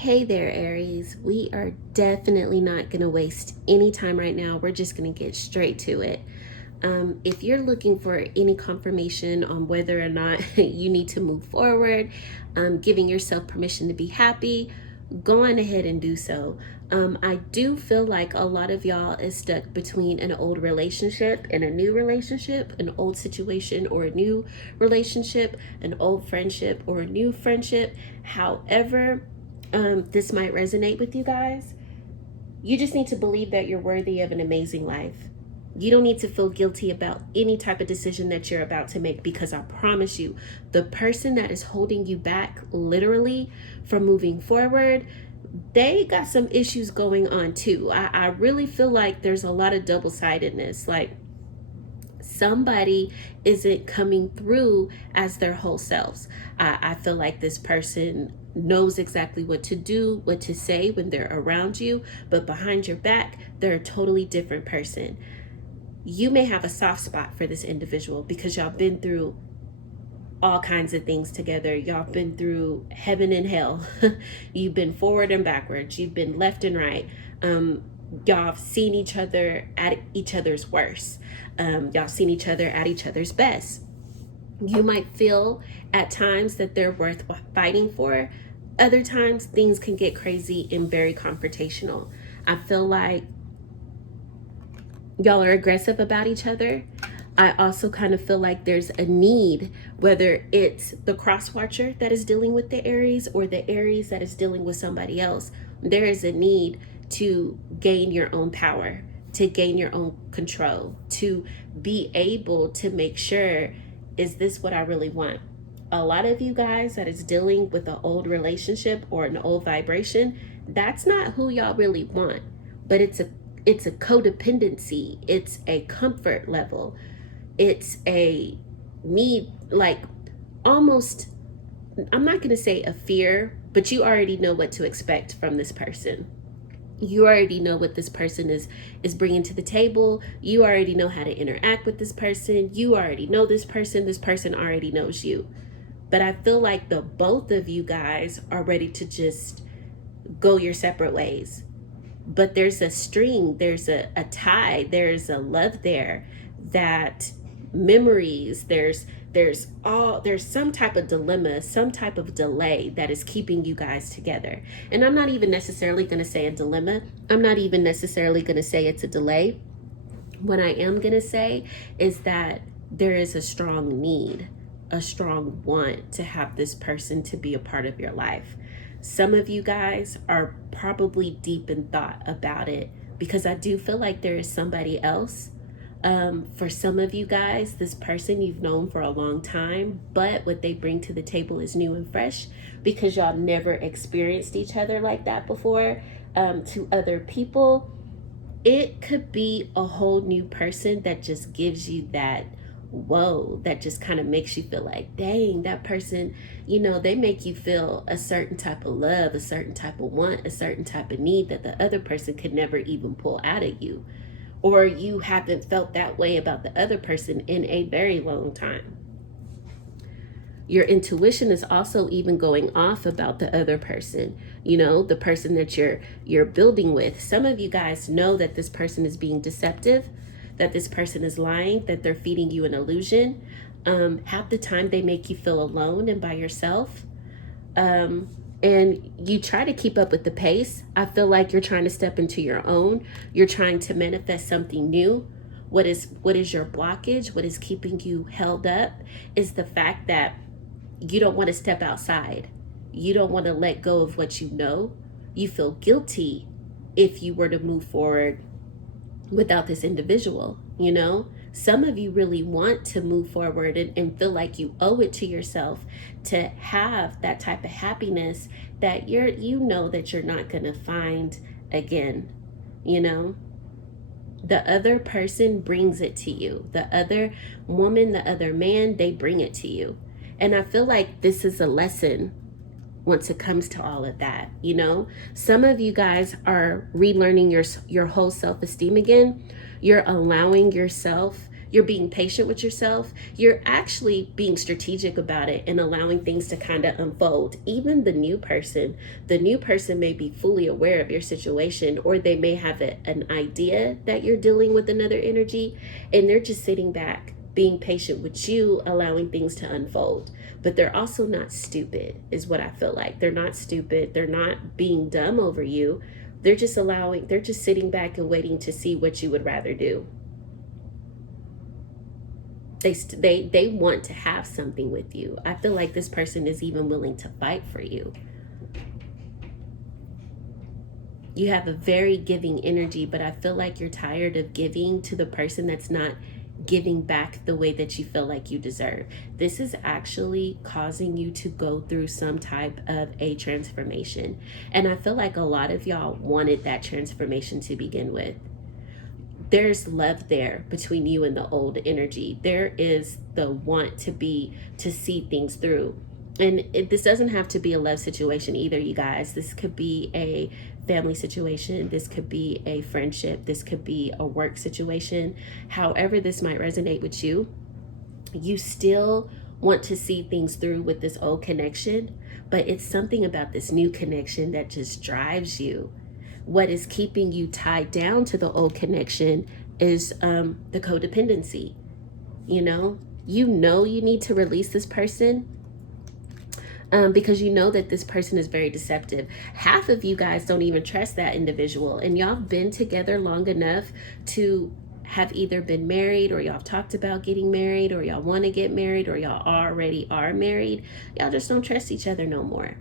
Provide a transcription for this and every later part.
Hey there, Aries. We are definitely not going to waste any time right now. We're just going to get straight to it. If you're looking for any confirmation on whether or not you need to move forward, giving yourself permission to be happy, go on ahead and do so. I do feel like a lot of y'all is stuck between an old relationship and a new relationship, an old situation or a new relationship, an old friendship or a new friendship. However, this might resonate with you guys. You just need to believe that you're worthy of an amazing life. You don't need to feel guilty about any type of decision that you're about to make, because I promise you, the person that is holding you back literally from moving forward, they got some issues going on too. I really feel like there's a lot of double-sidedness. Like, somebody isn't coming through as their whole selves. I feel like this person knows exactly what to do, what to say when they're around you, but behind your back, they're a totally different person. You may have a soft spot for this individual because y'all been through all kinds of things together. Y'all been through heaven and hell. You've been forward and backwards. You've been left and right. Y'all have seen each other at each other's worst. Y'all seen each other at each other's best. You might feel at times that they're worth fighting for. Other times things can get crazy and very confrontational. I feel like y'all are aggressive about each other. I also kind of feel like there's a need, whether it's the cross watcher that is dealing with the Aries or the Aries that is dealing with somebody else. There is a need to gain your own power, to gain your own control, to be able to make sure, is this what I really want? A lot of you guys that is dealing with an old relationship or an old vibration, that's not who y'all really want. But it's a codependency, it's a comfort level, it's a need, like almost, I'm not going to say a fear, but you already know what to expect from this person. You already know what this person is bringing to the table. You already know how to interact with this person. You already know this person already knows you. But I feel like the both of you guys are ready to just go your separate ways. But there's a string, there's a tie, there's a love there, that memories, there's some type of dilemma, some type of delay that is keeping you guys together. And I'm not even necessarily going to say a dilemma. I'm not even necessarily going to say it's a delay. What I am going to say is that there is a strong need, a strong want to have this person to be a part of your life. Some of you guys are probably deep in thought about it, because I do feel like there is somebody else. For some of you guys, this person you've known for a long time, but what they bring to the table is new and fresh, because y'all never experienced each other like that before. To other people, it could be a whole new person that just gives you that whoa, that just kind of makes you feel like, dang, that person, they make you feel a certain type of love, a certain type of want, a certain type of need that the other person could never even pull out of you. Or you haven't felt that way about the other person in a very long time. Your intuition is also even going off about the other person, the person that you're building with. Some of you guys know that this person is being deceptive, that this person is lying, that they're feeding you an illusion. Half the time they make you feel alone and by yourself. And you try to keep up with the pace. I feel like you're trying to step into your own. You're trying to manifest something new. What is your blockage? What is keeping you held up is the fact that you don't want to step outside. You don't want to let go of what you know. You feel guilty if you were to move forward without this individual. Some of you really want to move forward and feel like you owe it to yourself to have that type of happiness that that you're not going to find again. The other person brings it to you. The other woman, the other man, they bring it to you. And I feel like this is a lesson once it comes to all of that. Some of you guys are relearning your whole self-esteem again. You're allowing yourself, You're being patient with yourself. You're actually being strategic about it and allowing things to kind of unfold. Even the new person may be fully aware of your situation, or they may have an idea that you're dealing with another energy, and they're just sitting back, being patient with you, allowing things to unfold. But they're also not stupid, is what I feel like. They're not stupid. They're not being dumb over you. They're just sitting back and waiting to see what you would rather do. They want to have something with you. I feel like this person is even willing to fight for you. You have a very giving energy, but I feel like you're tired of giving to the person that's not giving back the way that you feel like you deserve. This is actually causing you to go through some type of a transformation. And I feel like a lot of y'all wanted that transformation to begin with. There's love there between you and the old energy. There is the want to see things through. And this doesn't have to be a love situation either, you guys. This could be a family situation. This could be a friendship. This could be a work situation. However this might resonate with you, you still want to see things through with this old connection, but it's something about this new connection that just drives you. What is keeping you tied down to the old connection is the codependency. You know you need to release this person because you know that this person is very deceptive. Half of you guys don't even trust that individual, and y'all have been together long enough to have either been married, or y'all have talked about getting married, or y'all want to get married, or y'all already are married. Y'all just don't trust each other no more.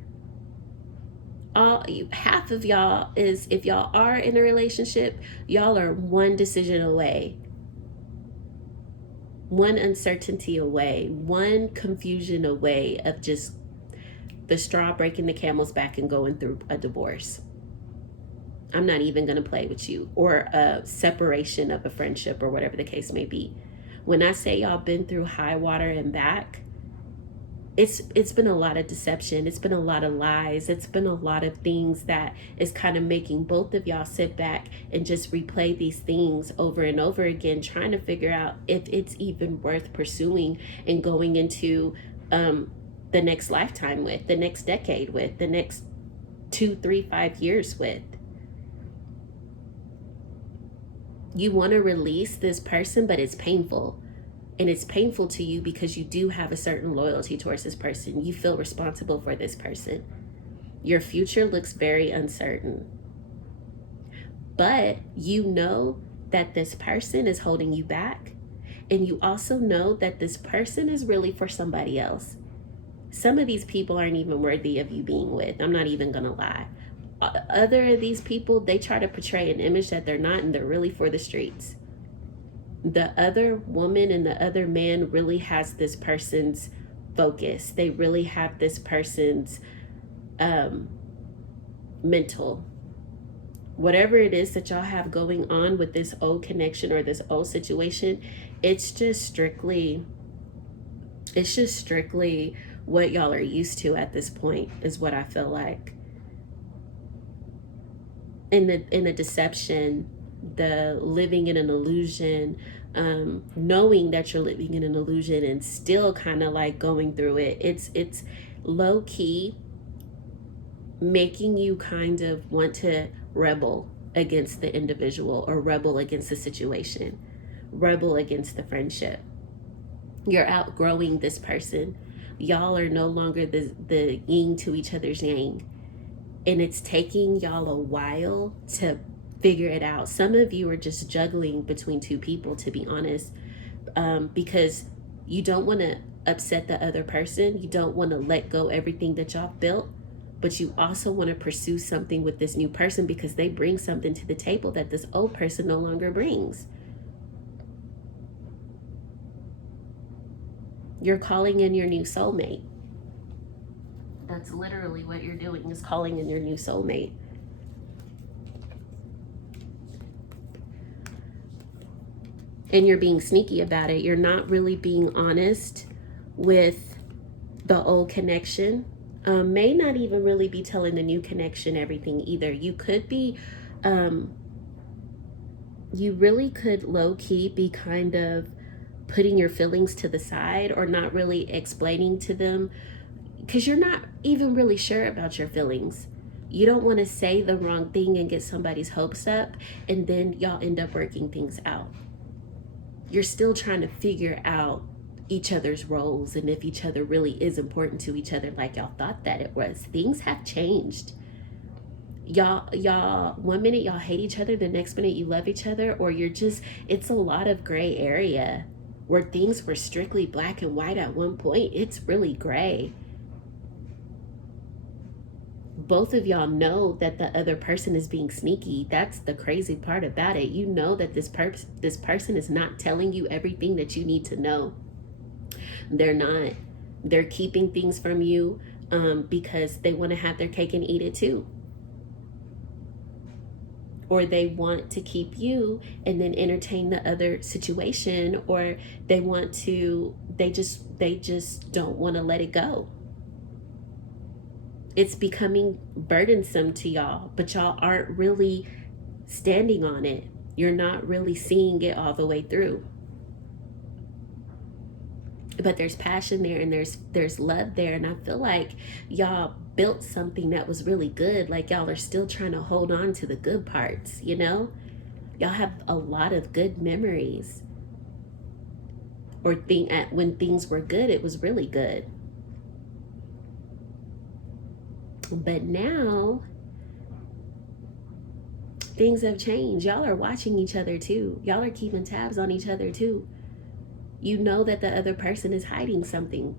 Half of y'all is, if y'all are in a relationship, y'all are one decision away, one uncertainty away, one confusion away of just the straw breaking the camel's back and going through a divorce. I'm not even going to play with you, or a separation of a friendship, or whatever the case may be. When I say y'all been through high water and back, it's been a lot of deception. It's been a lot of lies. It's been a lot of things that is kind of making both of y'all sit back and just replay these things over and over again, trying to figure out if it's even worth pursuing and going into the next lifetime with, the next decade with, the next 2, 3, 5 years with. You want to release this person, but it's painful. And it's painful to you because you do have a certain loyalty towards this person. You feel responsible for this person. Your future looks very uncertain. But you know that this person is holding you back. And you also know that this person is really for somebody else. Some of these people aren't even worthy of you being with. I'm not even going to lie. Other of these people, they try to portray an image that they're not, and they're really for the streets. The other woman and the other man really has this person's focus. They really have this person's mental. Whatever it is that y'all have going on with this old connection or this old situation, it's just strictly what y'all are used to at this point, is what I feel like. In the deception, the living in an illusion, knowing that you're living in an illusion and still kind of like going through it, it's low key making you kind of want to rebel against the individual, or rebel against the situation, rebel against the friendship. You're outgrowing this person. Y'all are no longer the yin to each other's yang, and it's taking y'all a while to figure it out. Some of you are just juggling between two people, to be honest, because you don't want to upset the other person. You don't want to let go everything that y'all built, but you also want to pursue something with this new person because they bring something to the table that this old person no longer brings. You're calling in your new soulmate. That's literally what you're doing, is calling in your new soulmate. And you're being sneaky about it. You're not really being honest with the old connection. May not even really be telling the new connection everything either. You could be, you really could low-key be kind of putting your feelings to the side or not really explaining to them, because you're not even really sure about your feelings. You don't want to say the wrong thing and get somebody's hopes up, and then y'all end up working things out. You're still trying to figure out each other's roles and if each other really is important to each other like y'all thought that it was. Things have changed. Y'all, one minute y'all hate each other, the next minute you love each other, or you're just, it's a lot of gray area where things were strictly black and white at one point. It's really gray. Both of y'all know that the other person is being sneaky. That's the crazy part about it. You know that this person is not telling you everything that you need to know. They're not. They're keeping things from you because they want to have their cake and eat it too. Or they want to keep you and then entertain the other situation, or they just don't want to let it go. It's becoming burdensome to y'all, but y'all aren't really standing on it. You're not really seeing it all the way through. But there's passion there, and there's love there, and I feel like y'all built something that was really good. Like y'all are still trying to hold on to the good parts, you know? Y'all have a lot of good memories. Or when things were good, it was really good. But now things have changed. Y'all are watching each other too. Y'all are keeping tabs on each other too. You know that the other person is hiding something.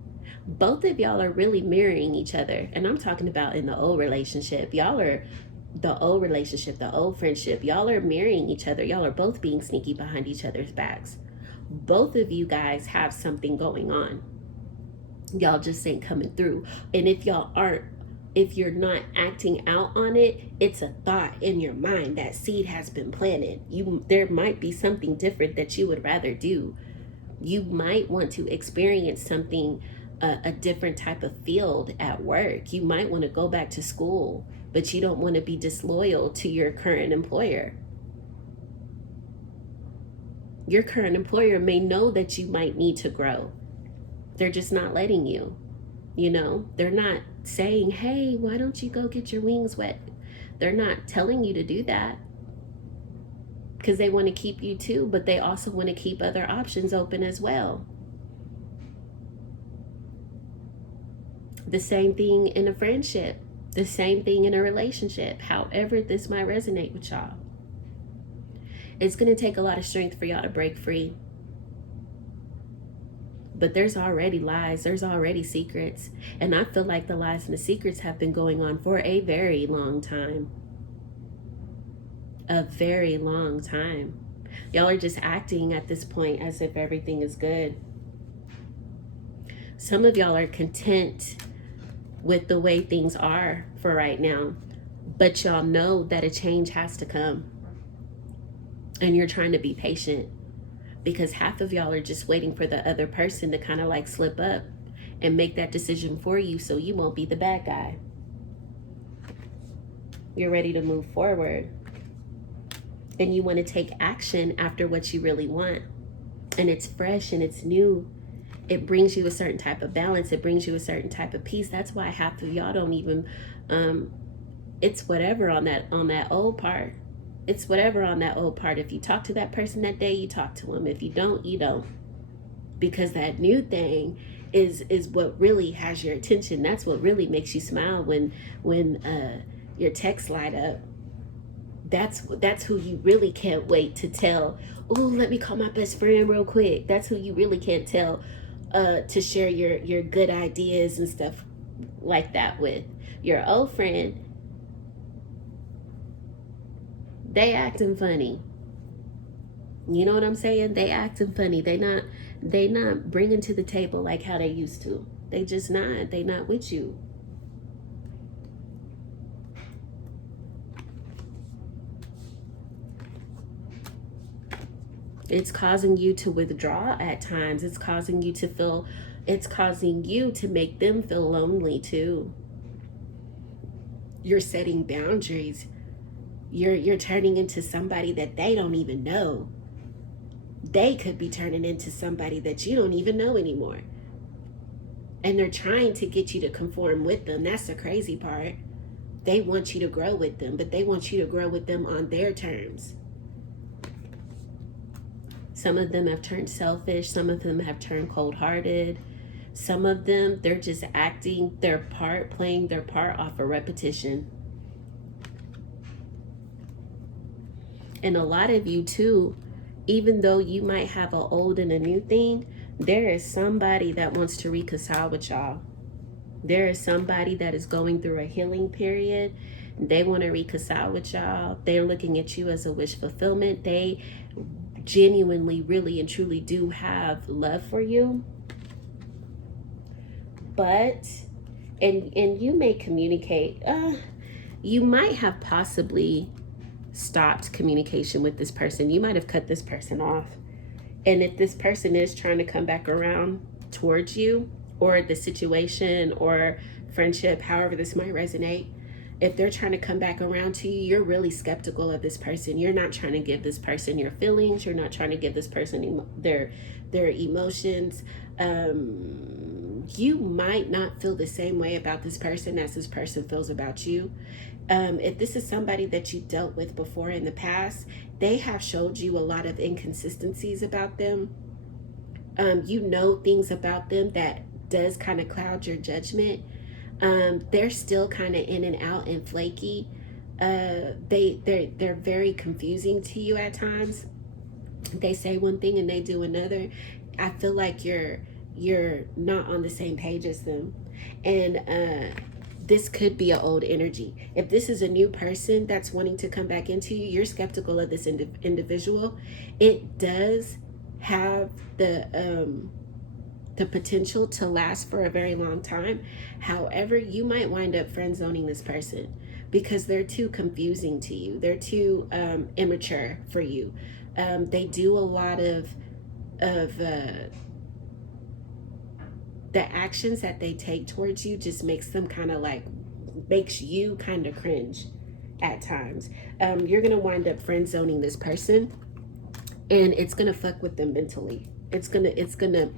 Both of y'all are really mirroring each other. And I'm talking about in the old relationship. Y'all are the old relationship, the old friendship. Y'all are mirroring each other. Y'all are both being sneaky behind each other's backs. Both of you guys have something going on. Y'all just ain't coming through. And if you're not acting out on it, it's a thought in your mind. That seed has been planted. There might be something different that you would rather do. You might want to experience something, a different type of field at work. You might want to go back to school, but you don't want to be disloyal to your current employer. Your current employer may know that you might need to grow. They're just not letting you, they're not saying, hey, why don't you go get your wings wet? They're not telling you to do that because they want to keep you too, but they also want to keep other options open as well. The same thing in a friendship, the same thing in a relationship. However this might resonate with y'all. It's going to take a lot of strength for y'all to break free. But there's already lies, there's already secrets. And I feel like the lies and the secrets have been going on for a very long time. A very long time. Y'all are just acting at this point as if everything is good. Some of y'all are content with the way things are for right now, but y'all know that a change has to come. And you're trying to be patient because half of y'all are just waiting for the other person to kind of like slip up and make that decision for you so you won't be the bad guy. You're ready to move forward. And you want to take action after what you really want. And it's fresh and it's new. It brings you a certain type of balance. It brings you a certain type of peace. That's why half of y'all don't even, it's whatever on that old part. It's whatever on that old part. If you talk to that person that day, you talk to them. If you don't, you don't. Because that new thing is what really has your attention. That's what really makes you smile when your texts light up. That's who you really can't wait to tell. Oh, let me call my best friend real quick. That's who you really can't tell to share your good ideas and stuff like that with. Your old friend, they acting funny. You know what I'm saying? They acting funny. They not bringing to the table like how they used to. They just not. They not with you. It's causing you to withdraw at times. It's causing you to make them feel lonely too. You're setting boundaries. You're turning into somebody that they don't even know. they could be turning into somebody that you don't even know anymore. And they're trying to get you to conform with them. That's the crazy part. They want you to grow with them, but they want you to grow with them on their terms. Some of them have turned selfish. Some of them have turned cold-hearted. Some of them, they're just acting their part, playing their part off of repetition. And a lot of you too, even though you might have an old and a new thing, there is somebody that wants to reconcile with y'all. There is somebody that is going through a healing period. They want to reconcile with y'all. They're looking at you as a wish fulfillment. They genuinely, really, and truly do have love for you. But, and you may communicate, you might have possibly stopped communication with this person. You might have cut this person off. And if this person is trying to come back around towards you, or the situation or friendship, however this might resonate, if they're trying to come back around to you, you're really skeptical of this person. You're not trying to give this person your feelings. You're not trying to give this person their emotions. You might not feel the same way about this person as this person feels about you. If this is somebody that you dealt with before in the past, they have showed you a lot of inconsistencies about them. You know things about them that does kind of cloud your judgment. They're still kind of in and out and flaky. They're very confusing to you at times. They say one thing and they do another. I feel like you're not on the same page as them. And this could be an old energy. If this is a new person that's wanting to come back into you, you're skeptical of this individual. It does have the potential to last for a very long time. However, you might wind up friend zoning this person because they're too confusing to you. They're too immature for you. They do a lot of the actions that they take towards you just makes them kind of like, makes you kind of cringe at times. You're gonna wind up friend zoning this person, and it's gonna fuck with them mentally. It's gonna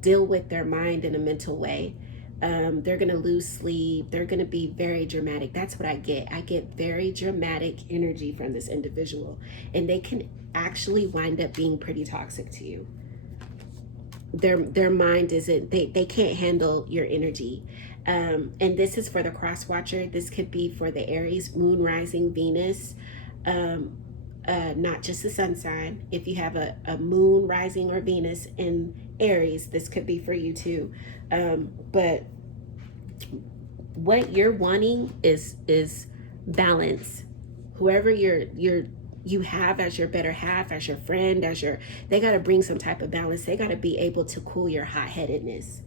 deal with their mind in a mental way. They're gonna lose sleep. They're gonna be very dramatic. That's what I get. I get very dramatic energy from this individual, and they can actually wind up being pretty toxic to you. Their mind isn't, they can't handle your energy. And this is for the cross watcher. This could be for the Aries, moon, rising, Venus, not just the sun sign. If you have a moon, rising, or Venus in Aries, this could be for you too. But what you're wanting is balance. Whoever you have as your better half, as your friend, they got to bring some type of balance. They got to be able to cool your hot-headedness.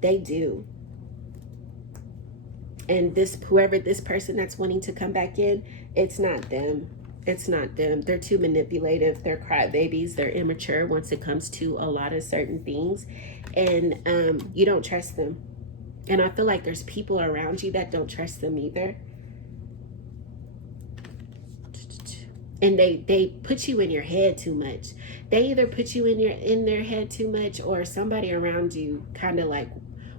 They do. And whoever this person that's wanting to come back in, it's not them. It's not them. They're too manipulative. They're crybabies. They're immature once it comes to a lot of certain things. And you don't trust them. And I feel like there's people around you that don't trust them either. And they put you in your head too much. They either put you in their head too much, or somebody around you kind of like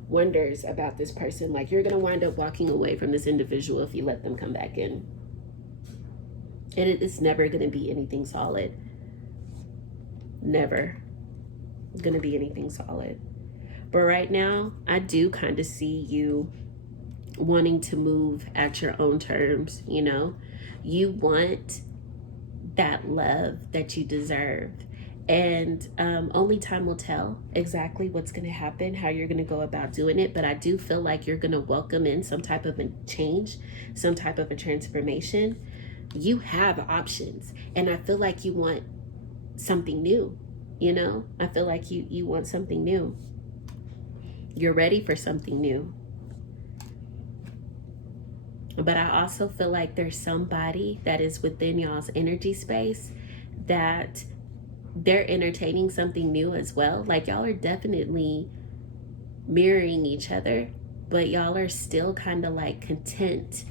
wonders about this person. Like, you're gonna wind up walking away from this individual if you let them come back in. And it's never gonna be anything solid. Never gonna be anything solid. But right now, I do kind of see you wanting to move at your own terms. You know, you want that love that you deserve, and only time will tell exactly what's going to happen, how you're going to go about doing it. But I do feel like you're going to welcome in some type of a change, some type of a transformation. You have options, and I feel like you want something new. You know, I feel like you want something new. You're ready for something new. But I also feel like there's somebody that is within y'all's energy space that they're entertaining something new as well. Like, y'all are definitely mirroring each other, but y'all are still kind of like content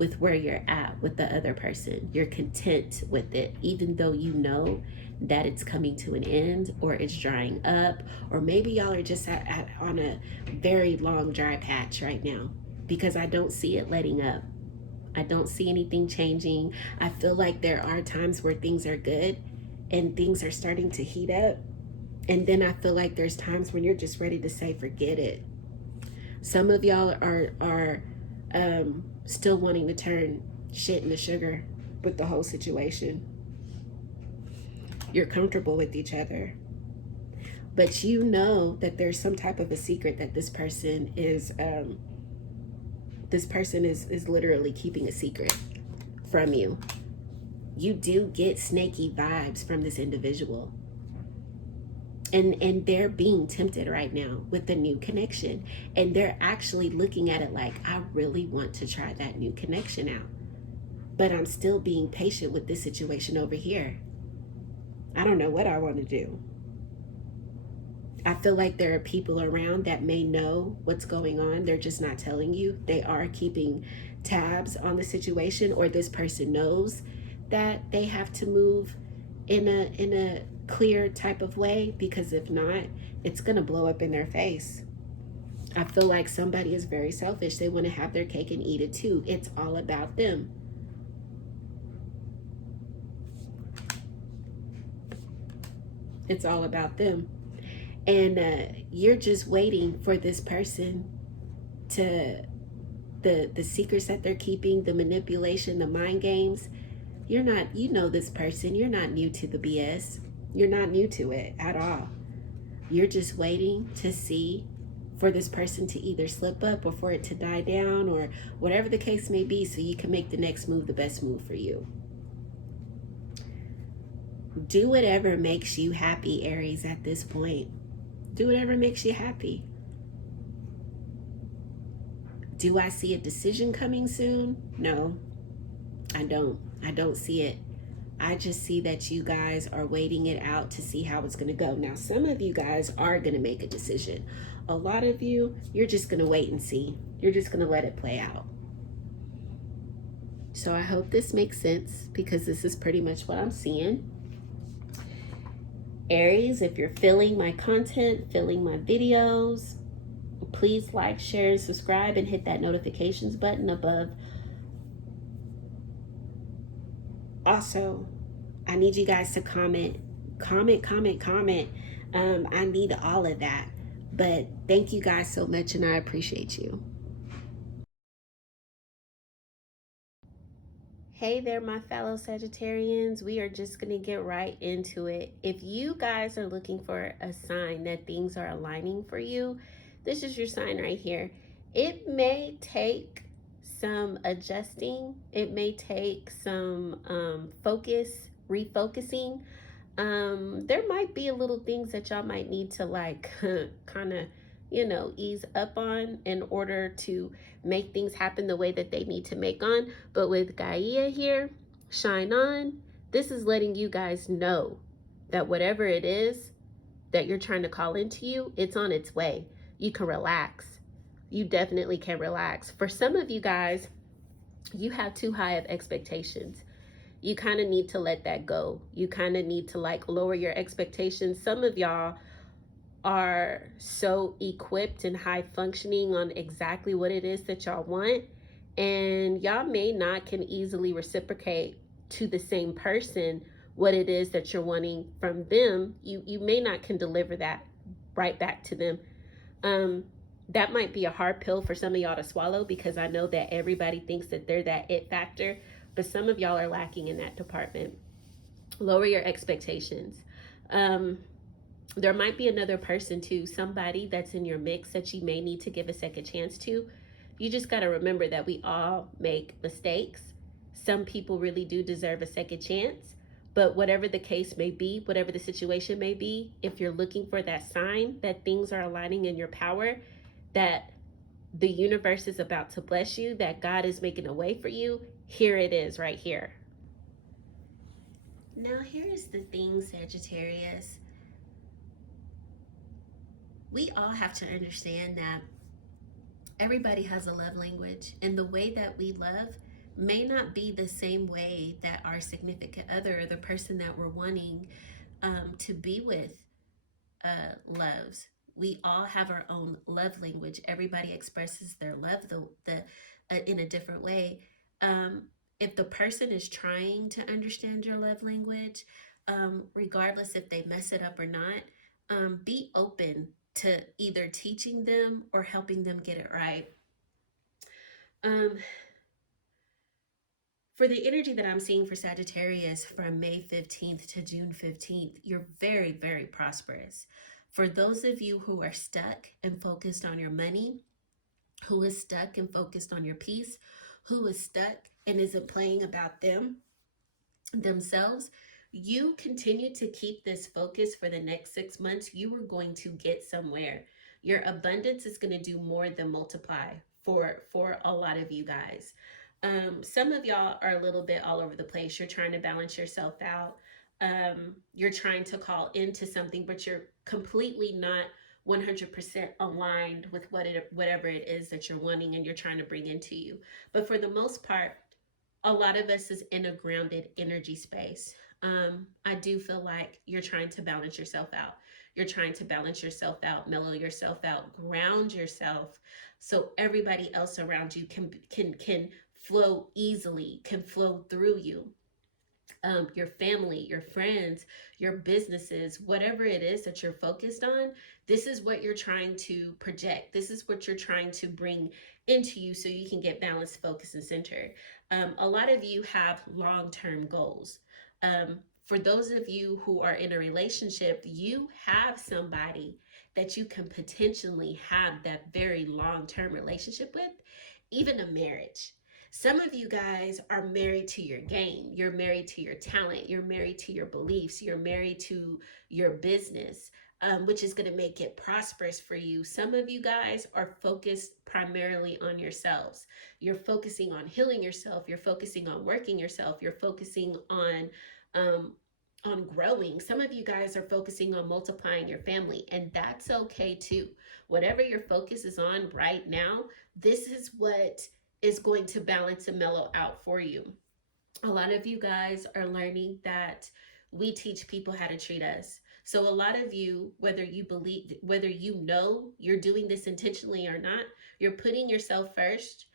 with where you're at with the other person. You're content with it, even though you know that it's coming to an end or it's drying up, or maybe y'all are just on a very long dry patch right now, because I don't see it letting up. I don't see anything changing. I feel like there are times where things are good and things are starting to heat up. And then I feel like there's times when you're just ready to say, forget it. Some of y'all are still wanting to turn shit into sugar with the whole situation. You're comfortable with each other, but you know that there's some type of a secret that this person is literally keeping a secret from you. You do get snaky vibes from this individual. And they're being tempted right now with the new connection. And they're actually looking at it like, I really want to try that new connection out. But I'm still being patient with this situation over here. I don't know what I want to do. I feel like there are people around that may know what's going on. They're just not telling you. They are keeping tabs on the situation, or this person knows that they have to move in a clear type of way, because if not, it's gonna blow up in their face. I feel like somebody is very selfish. They want to have their cake and eat it too. It's all about them. It's all about them. And you're just waiting for this person to, the secrets that they're keeping, the manipulation, the mind games. You're not, you know this person. You're not new to the BS. You're not new to it at all. You're just waiting to see for this person to either slip up or for it to die down or whatever the case may be, so you can make the next move the best move for you. Do whatever makes you happy, Aries, at this point. Do whatever makes you happy. Do I see a decision coming soon? No, I don't. I don't see it. I just see that you guys are waiting it out to see how it's going to go. Now, some of you guys are going to make a decision. A lot of you, you're just going to wait and see. You're just going to let it play out. So I hope this makes sense, because this is pretty much what I'm seeing. Aries, if you're feeling my content, feeling my videos, please like, share, and subscribe, and hit that notifications button above. Also, I need you guys to comment. I need all of that. But thank you guys so much, and I appreciate you. Hey there, my fellow Sagittarians. We are just going to get right into it. If you guys are looking for a sign that things are aligning for you, this is your sign right here. It may take some adjusting. It may take some refocusing. There might be a little things that y'all might need to like kind of, ease up on in order to make things happen the way that they need to make on. But with Gaia here, shine on, this is letting you guys know that whatever it is that you're trying to call into you, it's on its way. You can relax. You definitely can relax. For some of you guys, you have too high of expectations. You kind of need to let that go. You kind of need to like lower your expectations. Some of y'all are so equipped and high functioning on exactly what it is that y'all want, and y'all may not can easily reciprocate to the same person what it is that you're wanting from them. You may not can deliver that right back to them. That might be a hard pill for some of y'all to swallow, because I know that everybody thinks that they're that it factor, but some of y'all are lacking in that department. Lower your expectations. There might be another person too, somebody that's in your mix that you may need to give a second chance to. You just got to remember that we all make mistakes. Some people really do deserve a second chance, but whatever the case may be, whatever the situation may be, if you're looking for that sign that things are aligning in your power, that the universe is about to bless you, that God is making a way for you, here it is right here. Now, here's the thing, Sagittarius. We all have to understand that everybody has a love language, and the way that we love may not be the same way that our significant other, or the person that we're wanting to be with, loves. We all have our own love language. Everybody expresses their love the in a different way. If the person is trying to understand your love language, regardless if they mess it up or not, be open to either teaching them or helping them get it right. Um, for the energy that I'm seeing for Sagittarius from May 15th to June 15th, you're very, very prosperous. For those of you who are stuck and focused on your money, who is stuck and focused on your peace, who is stuck and isn't playing about themselves, you continue to keep this focus for the next 6 months, you are going to get somewhere. Your abundance is going to do more than multiply for a lot of you guys. Some of y'all are a little bit all over the place. You're trying to balance yourself out. You're trying to call into something, but you're completely not 100% aligned with whatever it is that you're wanting and you're trying to bring into you. But for the most part, a lot of us is in a grounded energy space. I do feel like you're trying to balance yourself out. You're trying to balance yourself out, mellow yourself out, ground yourself, so everybody else around you can flow easily, can flow through you. Your family, your friends, your businesses, whatever it is that you're focused on, this is what you're trying to project. This is what you're trying to bring into you so you can get balanced, focused, and centered. A lot of you have long-term goals. For those of you who are in a relationship, you have somebody that you can potentially have that very long-term relationship with, even a marriage. Some of you guys are married to your game. You're married to your talent. You're married to your beliefs. You're married to your business, which is going to make it prosperous for you. Some of you guys are focused primarily on yourselves. You're focusing on healing yourself. You're focusing on working yourself. You're focusing on growing. Some of you guys are focusing on multiplying your family, and that's okay too. Whatever your focus is on right now, this is what is going to balance and mellow out for you. A lot of you guys are learning that we teach people how to treat us. So a lot of you, whether you believe, whether you know you're doing this intentionally or not, you're putting yourself first.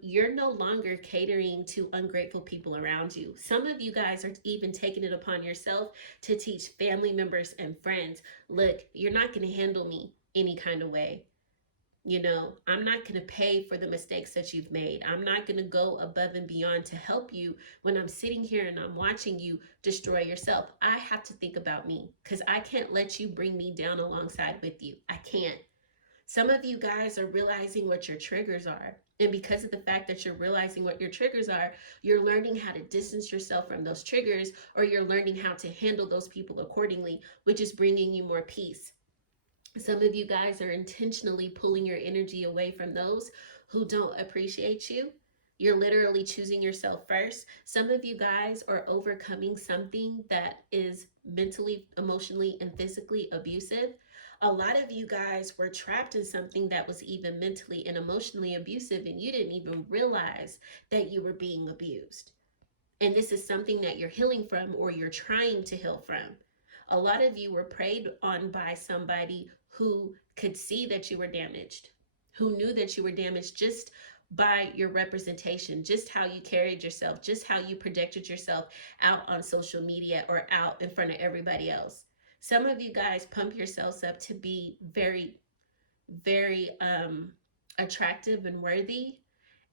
You're no longer catering to ungrateful people around you. Some of you guys are even taking it upon yourself to teach family members and friends, look, you're not going to handle me any kind of way. You know, I'm not going to pay for the mistakes that you've made. I'm not going to go above and beyond to help you when I'm sitting here and I'm watching you destroy yourself. I have to think about me because I can't let you bring me down alongside with you. I can't. Some of you guys are realizing what your triggers are. And because of the fact that you're realizing what your triggers are, you're learning how to distance yourself from those triggers, or you're learning how to handle those people accordingly, which is bringing you more peace. Some of you guys are intentionally pulling your energy away from those who don't appreciate you. You're literally choosing yourself first. Some of you guys are overcoming something that is mentally, emotionally, and physically abusive. A lot of you guys were trapped in something that was even mentally and emotionally abusive, and you didn't even realize that you were being abused. And this is something that you're healing from, or you're trying to heal from. A lot of you were preyed on by somebody who could see that you were damaged, who knew that you were damaged just by your representation, just how you carried yourself, just how you projected yourself out on social media or out in front of everybody else. Some of you guys pump yourselves up to be very, very attractive and worthy,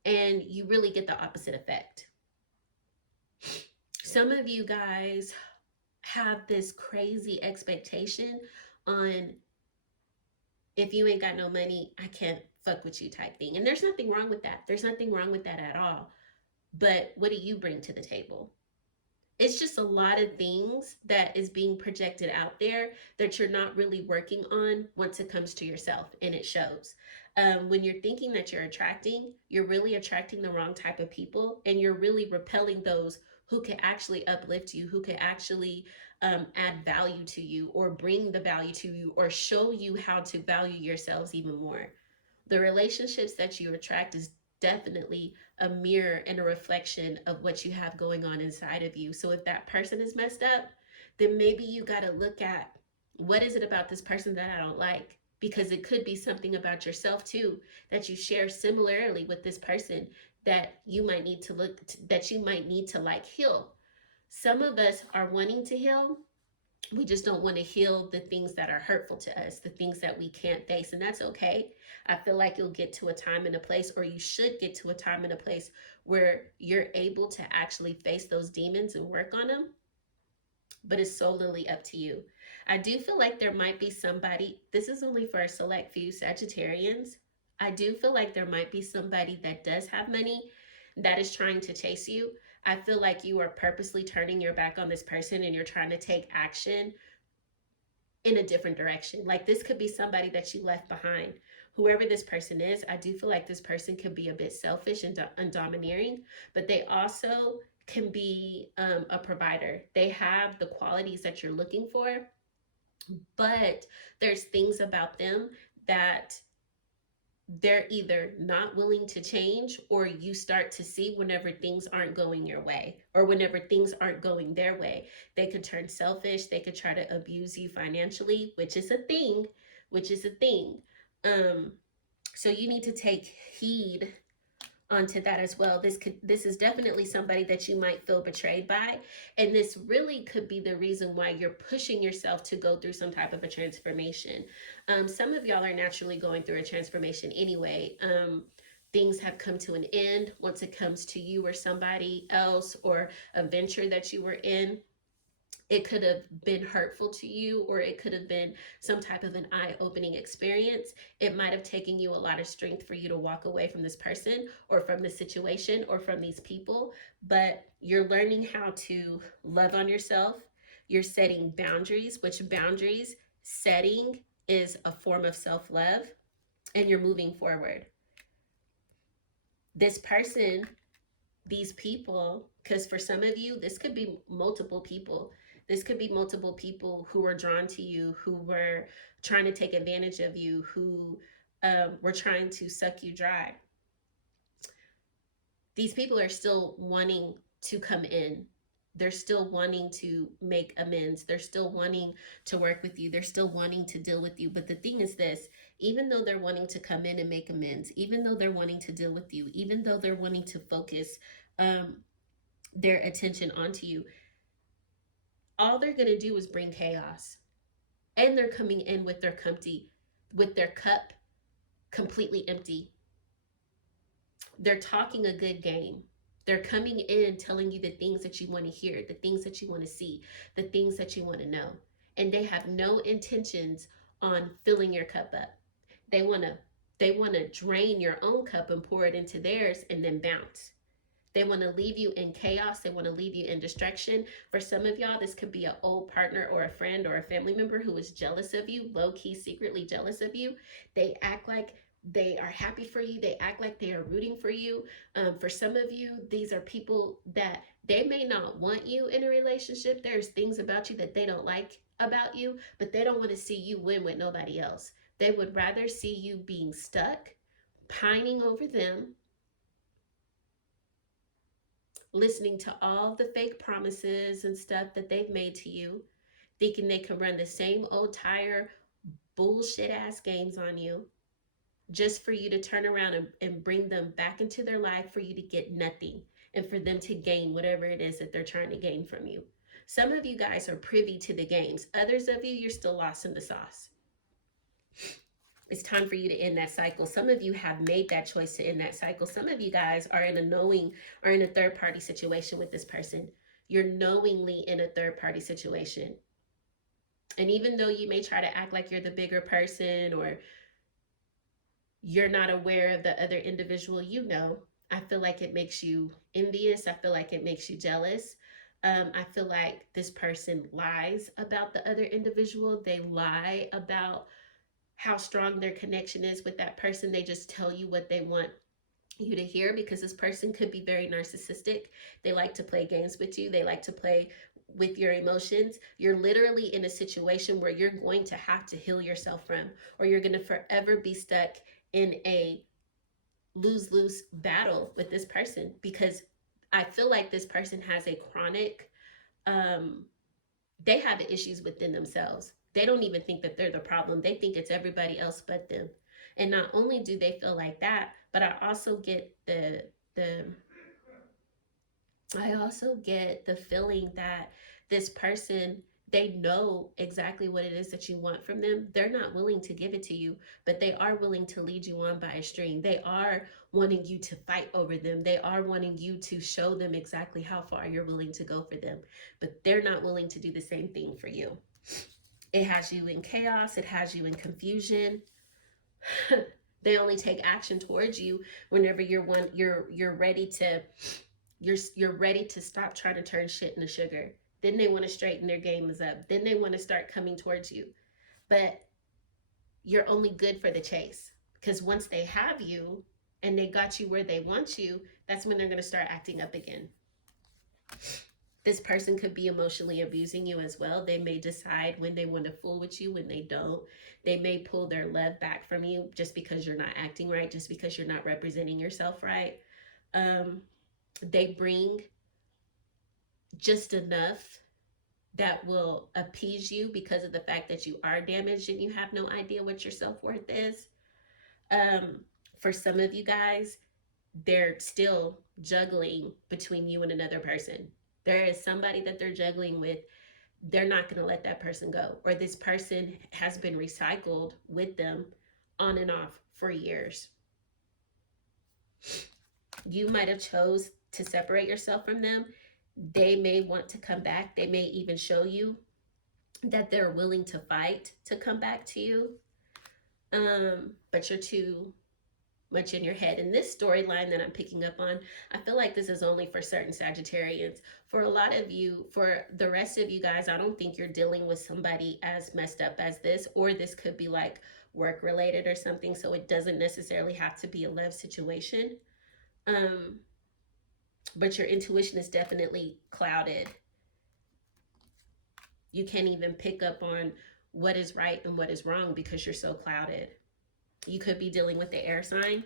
and you really get the opposite effect. Some of you guys have this crazy expectation on, if you ain't got no money, I can't fuck with you type thing. And there's nothing wrong with that. There's nothing wrong with that at all. But what do you bring to the table? It's just a lot of things that is being projected out there that you're not really working on once it comes to yourself, and it shows. When you're thinking that you're really attracting the wrong type of people, and you're really repelling those who can actually uplift you, who can actually add value to you, or bring the value to you, or show you how to value yourselves even more. The relationships that you attract is definitely a mirror and a reflection of what you have going on inside of you. So if that person is messed up, then maybe you got to look at, what is it about this person that I don't like? Because it could be something about yourself too that you share similarly with this person that you might need to that you might need to like heal. Some of us are wanting to heal, we just don't want to heal the things that are hurtful to us, the things that we can't face, and that's okay. I feel like you'll get to a time and a place, or you should get to a time and a place where you're able to actually face those demons and work on them, but it's solely up to you. I do feel like there might be somebody, this is only for a select few Sagittarians, I do feel like there might be somebody that does have money that is trying to chase you. I feel like you are purposely turning your back on this person and you're trying to take action in a different direction. Like this could be somebody that you left behind. Whoever this person is, I do feel like this person could be a bit selfish and domineering, but they also can be a provider. They have the qualities that you're looking for, but there's things about them that they're either not willing to change, or you start to see whenever things aren't going your way or whenever things aren't going their way, they could turn selfish. They could try to abuse you financially, which is a thing, so you need to take heed onto that as well. This is definitely somebody that you might feel betrayed by, and this really could be the reason why you're pushing yourself to go through some type of a transformation. Some of y'all are naturally going through a transformation anyway. Things have come to an end once it comes to you or somebody else, or a venture that you were in. It could have been hurtful to you, or it could have been some type of an eye-opening experience. It might have taken you a lot of strength for you to walk away from this person or from this situation or from these people, but you're learning how to love on yourself. You're setting boundaries, which boundaries setting is a form of self-love, and you're moving forward. This person, these people, because for some of you, this could be multiple people. This could be multiple people who were drawn to you, who were trying to take advantage of you, who were trying to suck you dry. These people are still wanting to come in. They're still wanting to make amends. They're still wanting to work with you. They're still wanting to deal with you. But the thing is this, even though they're wanting to come in and make amends, even though they're wanting to deal with you, even though they're wanting to focus their attention onto you, all they're going to do is bring chaos. And they're coming in with their cup completely empty. They're talking a good game. They're coming in telling you the things that you want to hear, the things that you want to see, the things that you want to know. And they have no intentions on filling your cup up. They want to drain your own cup and pour it into theirs and then bounce. They want to leave you in chaos. They want to leave you in distraction. For some of y'all, this could be an old partner or a friend or a family member who is jealous of you, low-key, secretly jealous of you. They act like they are happy for you. They act like they are rooting for you. For some of you, these are people that they may not want you in a relationship. There's things about you that they don't like about you, but they don't want to see you win with nobody else. They would rather see you being stuck, pining over them, listening to all the fake promises and stuff that they've made to you, thinking they can run the same old tired bullshit ass games on you, just for you to turn around and bring them back into their life, for you to get nothing and for them to gain whatever it is that they're trying to gain from you. Some of you guys are privy to the games. Others of you, you're still lost in the sauce. It's time for you to end that cycle. Some of you have made that choice to end that cycle. Some of you guys are in a third party situation with this person. You're knowingly in a third party situation. And even though you may try to act like you're the bigger person, or you're not aware of the other individual, I feel like it makes you envious. I feel like it makes you jealous. I feel like this person lies about the other individual. They lie about how strong their connection is with that person. They just tell you what they want you to hear, because this person could be very narcissistic. They like to play games with you. They like to play with your emotions. You're literally in a situation where you're going to have to heal yourself from, or you're going to forever be stuck in a lose battle with this person, because I feel like this person has a chronic, they have issues within themselves. They don't even think that they're the problem. They think it's everybody else but them. And not only do they feel like that, but I also get the feeling that this person, they know exactly what it is that you want from them. They're not willing to give it to you, but they are willing to lead you on by a string. They are wanting you to fight over them. They are wanting you to show them exactly how far you're willing to go for them, but they're not willing to do the same thing for you. It has you in chaos. It has you in confusion. They only take action towards you whenever you're ready to you're ready to stop trying to turn shit into sugar. Then they want to straighten their game is up. Then they want to start coming towards you. But you're only good for the chase, because once they have you and they got you where they want you, that's when they're going to start acting up again. This person could be emotionally abusing you as well. They may decide when they want to fool with you, when they don't. They may pull their love back from you just because you're not acting right, just because you're not representing yourself right. They bring just enough that will appease you because of the fact that you are damaged and you have no idea what your self-worth is. For some of you guys, they're still juggling between you and another person. There is somebody that they're juggling with. They're not going to let that person go, or this person has been recycled with them on and off for years. You might have chose to separate yourself from them. They may want to come back. They may even show you that they're willing to fight to come back to you. But you're too much in your head. And this storyline that I'm picking up on, I feel like this is only for certain Sagittarians. For a lot of you, for the rest of you guys, I don't think you're dealing with somebody as messed up as this, or this could be like work related or something. So it doesn't necessarily have to be a love situation. But your intuition is definitely clouded. You can't even pick up on what is right and what is wrong because you're so clouded. You could be dealing with the air sign.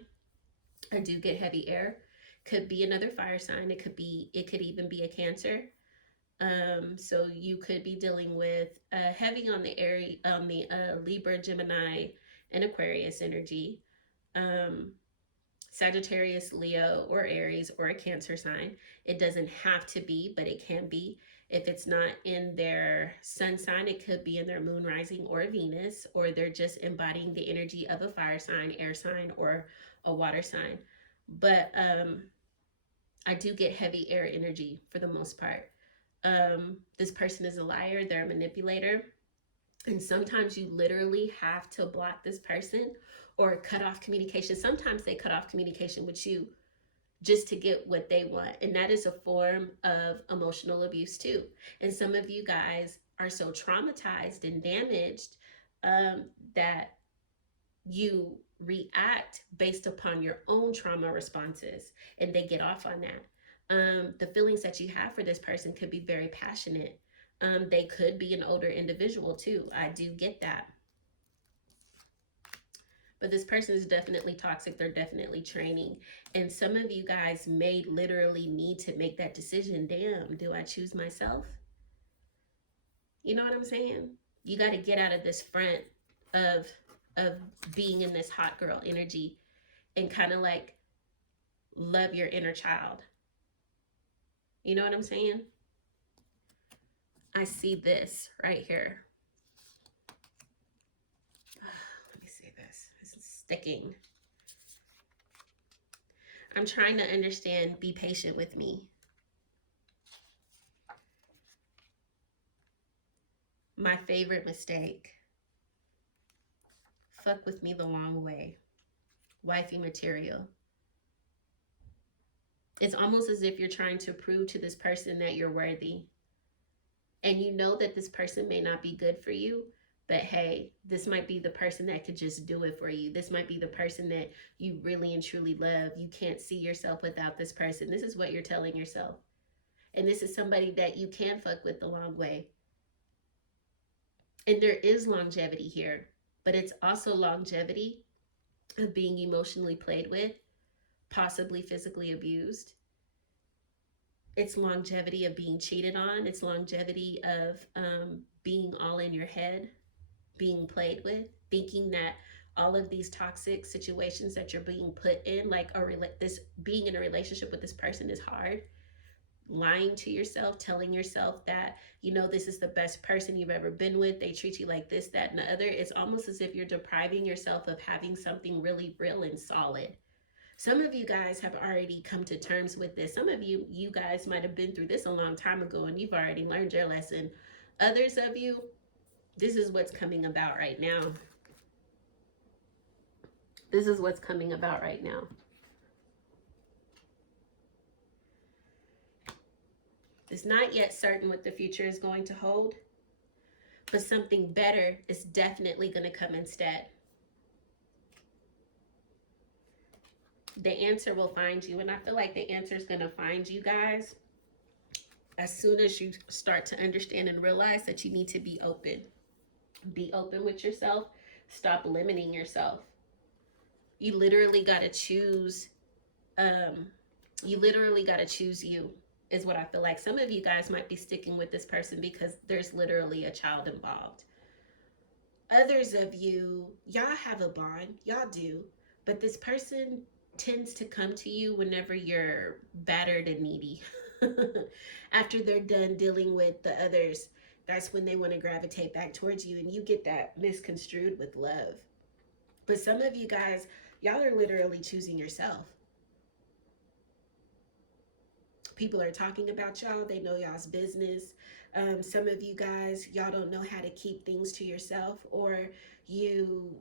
I do get heavy air. Could be another fire sign. It could even be a Cancer. So you could be dealing with heavy on the Aries, Libra, Gemini, and Aquarius energy. Sagittarius, Leo, or Aries, or a Cancer sign. It doesn't have to be, but it can be. If it's not in their sun sign, it could be in their moon rising or Venus, or they're just embodying the energy of a fire sign, air sign, or a water sign. But I do get heavy air energy for the most part. This person is a liar. They're a manipulator. And sometimes you literally have to block this person or cut off communication. Sometimes they cut off communication with you just to get what they want. And that is a form of emotional abuse too. And some of you guys are so traumatized and damaged that you react based upon your own trauma responses, and they get off on that. The feelings that you have for this person could be very passionate. They could be an older individual too. I do get that. But this person is definitely toxic. They're definitely training. And some of you guys may literally need to make that decision. Damn, do I choose myself? You know what I'm saying? You got to get out of this front of being in this hot girl energy and kind of like love your inner child. You know what I'm saying? I see this right here. Let me see this. This is sticking. I'm trying to understand. Be patient with me. My favorite mistake. Fuck with me the long way. Wifey material. It's almost as if you're trying to prove to this person that you're worthy. And you know that this person may not be good for you, but hey, this might be the person that could just do it for you. This might be the person that you really and truly love. You can't see yourself without this person. This is what you're telling yourself. And this is somebody that you can fuck with the long way. And there is longevity here, but it's also longevity of being emotionally played with. possibly physically abused. It's longevity of being cheated on. It's longevity of being all in your head, being played with, thinking that all of these toxic situations that you're being put in, like this being in a relationship with this person is hard. Lying to yourself, telling yourself that, you know, this is the best person you've ever been with. They treat you like this, that, and the other. It's almost as if you're depriving yourself of having something really real and solid. Some of you guys have already come to terms with this. Some of you guys might have been through this a long time ago and you've already learned your lesson. Others of you, this is what's coming about right now. This is what's coming about right now. It's not yet certain what the future is going to hold, but something better is definitely going to come instead. The answer will find you, and I feel like the answer is going to find you guys as soon as you start to understand and realize that you need to be open. Be open with yourself. Stop limiting yourself. You literally got to choose. You literally got to choose you, is what I feel like. Some of you guys might be sticking with this person because there's literally a child involved. Others of you, y'all have a bond. Y'all do. But this person tends to come to you whenever you're battered and needy. After they're done dealing with the others, that's when they want to gravitate back towards you, and you get that misconstrued with love. But some of you guys, y'all are literally choosing yourself. People are talking about y'all. They know y'all's business. Some of you guys, y'all don't know how to keep things to yourself, or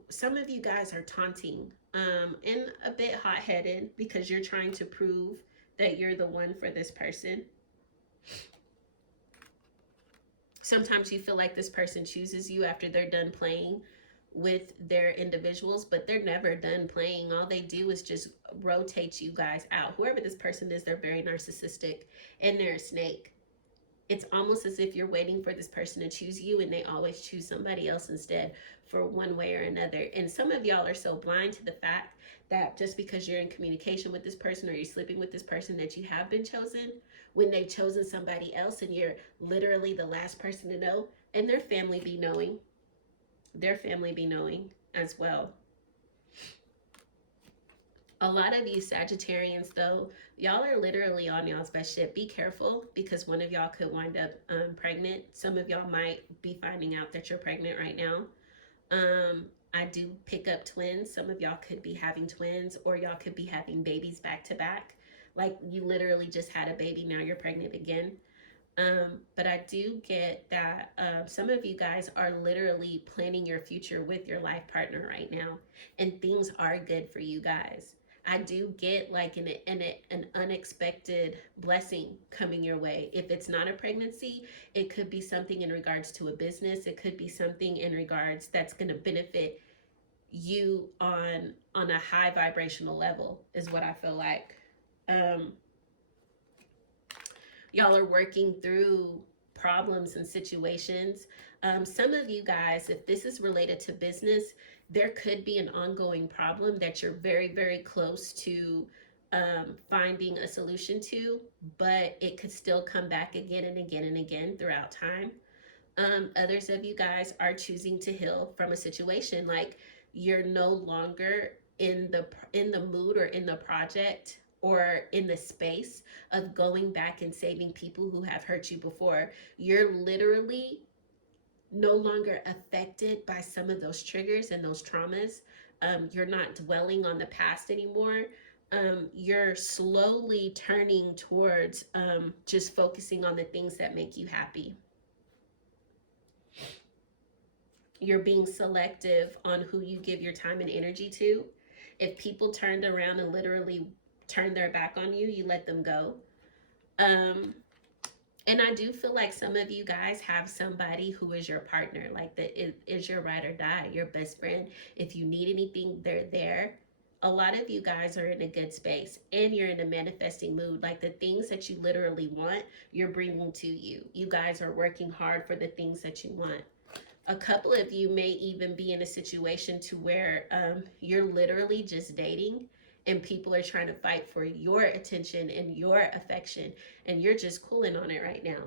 some of you guys are taunting and a bit hot-headed because you're trying to prove that you're the one for this person. Sometimes you feel like this person chooses you after they're done playing with their individuals, but they're never done playing. All they do is just rotate you guys out. Whoever this person is, they're very narcissistic and they're a snake. It's almost as if you're waiting for this person to choose you, and they always choose somebody else instead for one way or another. And some of y'all are so blind to the fact that just because you're in communication with this person or you're sleeping with this person that you have been chosen, when they've chosen somebody else and you're literally the last person to know, and their family be knowing. Their family be knowing as well. A lot of you Sagittarians, though, y'all are literally on y'all's best shit. Be careful, because one of y'all could wind up pregnant. Some of y'all might be finding out that you're pregnant right now. I do pick up twins. Some of y'all could be having twins, or y'all could be having babies back to back. Like you literally just had a baby, now you're pregnant again. But I do get that some of you guys are literally planning your future with your life partner right now, and things are good for you guys. I do get like an unexpected blessing coming your way. If it's not a pregnancy, it could be something in regards to a business. It could be something in regards that's going to benefit you on a high vibrational level, is what I feel like. Y'all are working through problems and situations. Some of you guys, if this is related to business, there could be an ongoing problem that you're very, very close to finding a solution to, but it could still come back again and again and again throughout time. Others of you guys are choosing to heal from a situation. Like you're no longer in the mood or in the project or in the space of going back and saving people who have hurt you before. You're literally no longer affected by some of those triggers and those traumas. You're not dwelling on the past anymore. You're slowly turning towards just focusing on the things that make you happy. You're being selective on who you give your time and energy to. If people turned around and literally turned their back on you, you let them go. And I do feel like some of you guys have somebody who is your partner, like that is your ride or die, your best friend. If you need anything, they're there. A lot of you guys are in a good space and you're in a manifesting mood. Like the things that you literally want, you're bringing to you. You guys are working hard for the things that you want. A couple of you may even be in a situation to where you're literally just dating and people are trying to fight for your attention and your affection, and you're just cooling on it right now.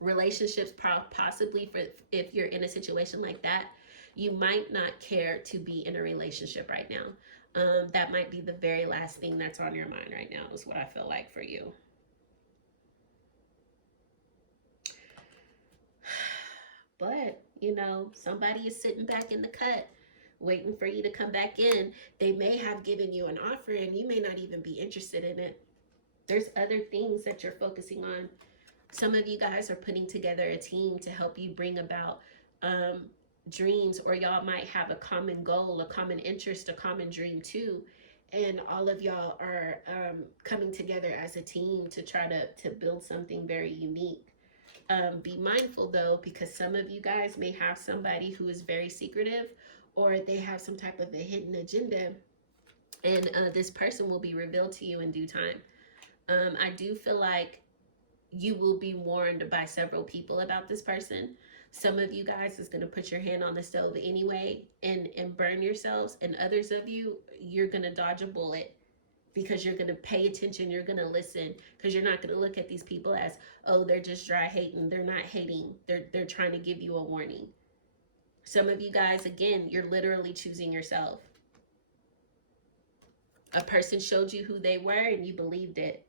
Relationships, possibly, for if you're in a situation like that, you might not care to be in a relationship right now. That might be the very last thing that's on your mind right now, is what I feel like for you. But, you know, somebody is sitting back in the cut waiting for you to come back in. They may have given you an offer and you may not even be interested in it. There's other things that you're focusing on. Some of you guys are putting together a team to help you bring about dreams, or y'all might have a common goal, a common interest, a common dream too. And all of y'all are coming together as a team to try to build something very unique. Be mindful though, because some of you guys may have somebody who is very secretive, or they have some type of a hidden agenda, and this person will be revealed to you in due time. I do feel like you will be warned by several people about this person. Some of you guys is going to put your hand on the stove anyway and burn yourselves, and others of you, you're going to dodge a bullet because you're going to pay attention, you're going to listen, because you're not going to look at these people as, oh, they're just dry hating. They're not hating. They're trying to give you a warning. Some of you guys, again, you're literally choosing yourself. A person showed you who they were and you believed it.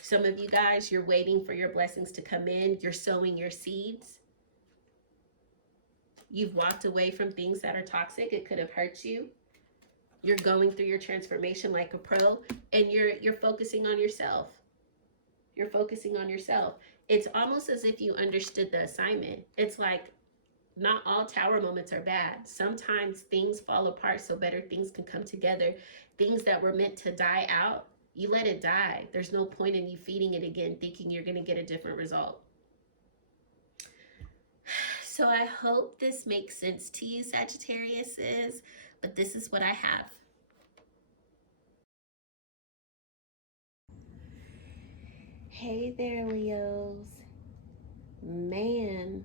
Some of you guys, you're waiting for your blessings to come in. You're sowing your seeds. You've walked away from things that are toxic. It could have hurt you. You're going through your transformation like a pro, and you're focusing on yourself. You're focusing on yourself. It's almost as if you understood the assignment. It's like, not all tower moments are bad. Sometimes things fall apart so better things can come together. Things that were meant to die out, you let it die. There's no point in you feeding it again, thinking you're going to get a different result. So I hope this makes sense to you, Sagittariuses, but this is what I have. Hey there, Leos. Man,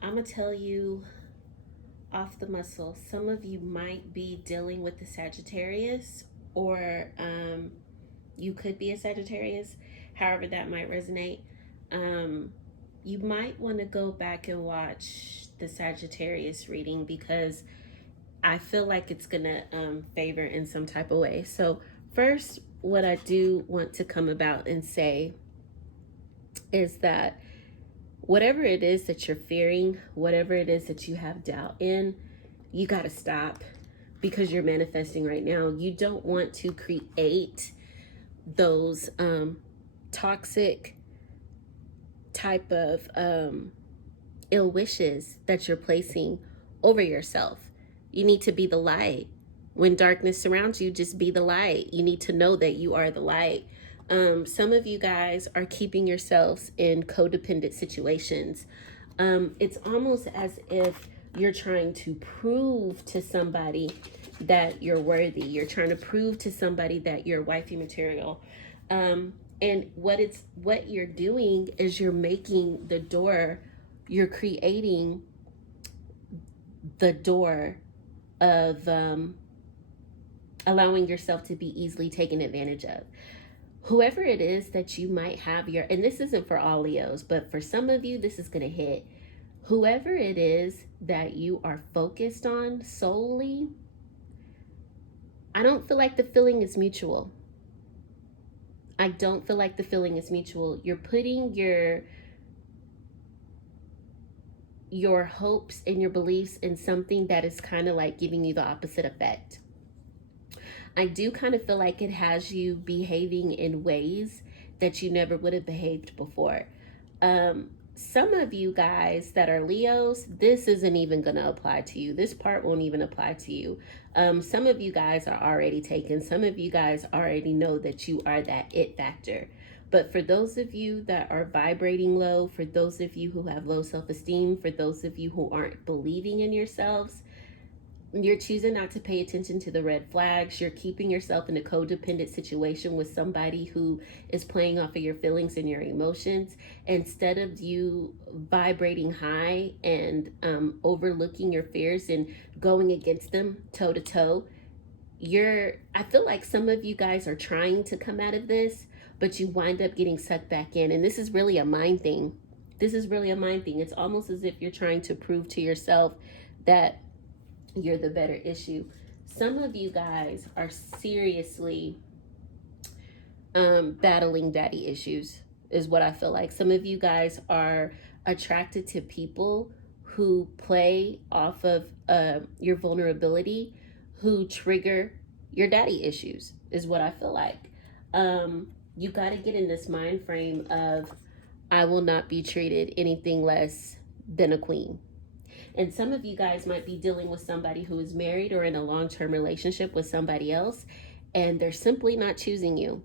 I'm going to tell you off the muscle, some of you might be dealing with the Sagittarius, or you could be a Sagittarius, however that might resonate. You might want to go back and watch the Sagittarius reading, because I feel like it's going to favor in some type of way. So first, what I do want to come about and say is that whatever it is that you're fearing, whatever it is that you have doubt in, you got to stop, because you're manifesting right now. You don't want to create those toxic type of ill wishes that you're placing over yourself. You need to be the light. When darkness surrounds you, just be the light. You need to know that you are the light. Some of you guys are keeping yourselves in codependent situations. It's almost as if you're trying to prove to somebody that you're worthy. You're trying to prove to somebody that you're wifey material. And what you're doing is you're making the door, you're creating the door of allowing yourself to be easily taken advantage of. Whoever it is that you might have and this isn't for all Leos, but for some of you, this is going to hit. Whoever it is that you are focused on solely, I don't feel like the feeling is mutual. I don't feel like the feeling is mutual. You're putting your hopes and your beliefs in something that is kind of like giving you the opposite effect. I do kind of feel like it has you behaving in ways that you never would have behaved before. Some of you guys that are Leos, this isn't even going to apply to you. This part won't even apply to you. Some of you guys are already taken. Some of you guys already know that you are that it factor. But for those of you that are vibrating low, for those of you who have low self-esteem, for those of you who aren't believing in yourselves, You're choosing not to pay attention to the red flags. You're keeping yourself in a codependent situation with somebody who is playing off of your feelings and your emotions. Instead of you vibrating high and overlooking your fears and going against them toe to toe, I feel like some of you guys are trying to come out of this, but you wind up getting sucked back in. And this is really a mind thing. This is really a mind thing. It's almost as if you're trying to prove to yourself that you're the better issue. Some of you guys are seriously battling daddy issues, is what I feel like. Some of you guys are attracted to people who play off of your vulnerability, who trigger your daddy issues, is what I feel like. You got to get in this mind frame of, I will not be treated anything less than a queen. And some of you guys might be dealing with somebody who is married or in a long-term relationship with somebody else, and they're simply not choosing you.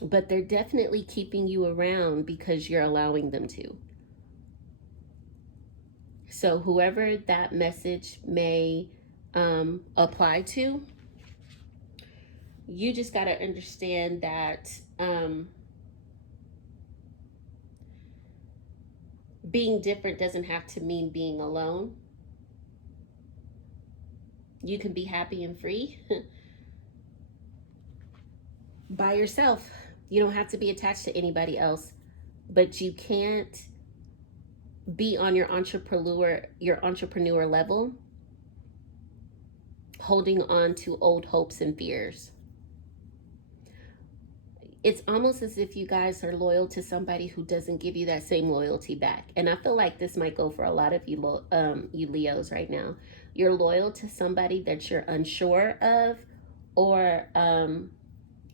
But they're definitely keeping you around because you're allowing them to. So whoever that message may apply to, you just got to understand that being different doesn't have to mean being alone. You can be happy and free by yourself. You don't have to be attached to anybody else, but you can't be on your entrepreneur level holding on to old hopes and fears. It's almost as if you guys are loyal to somebody who doesn't give you that same loyalty back. And I feel like this might go for a lot of you, you Leos right now. You're loyal to somebody that you're unsure of, or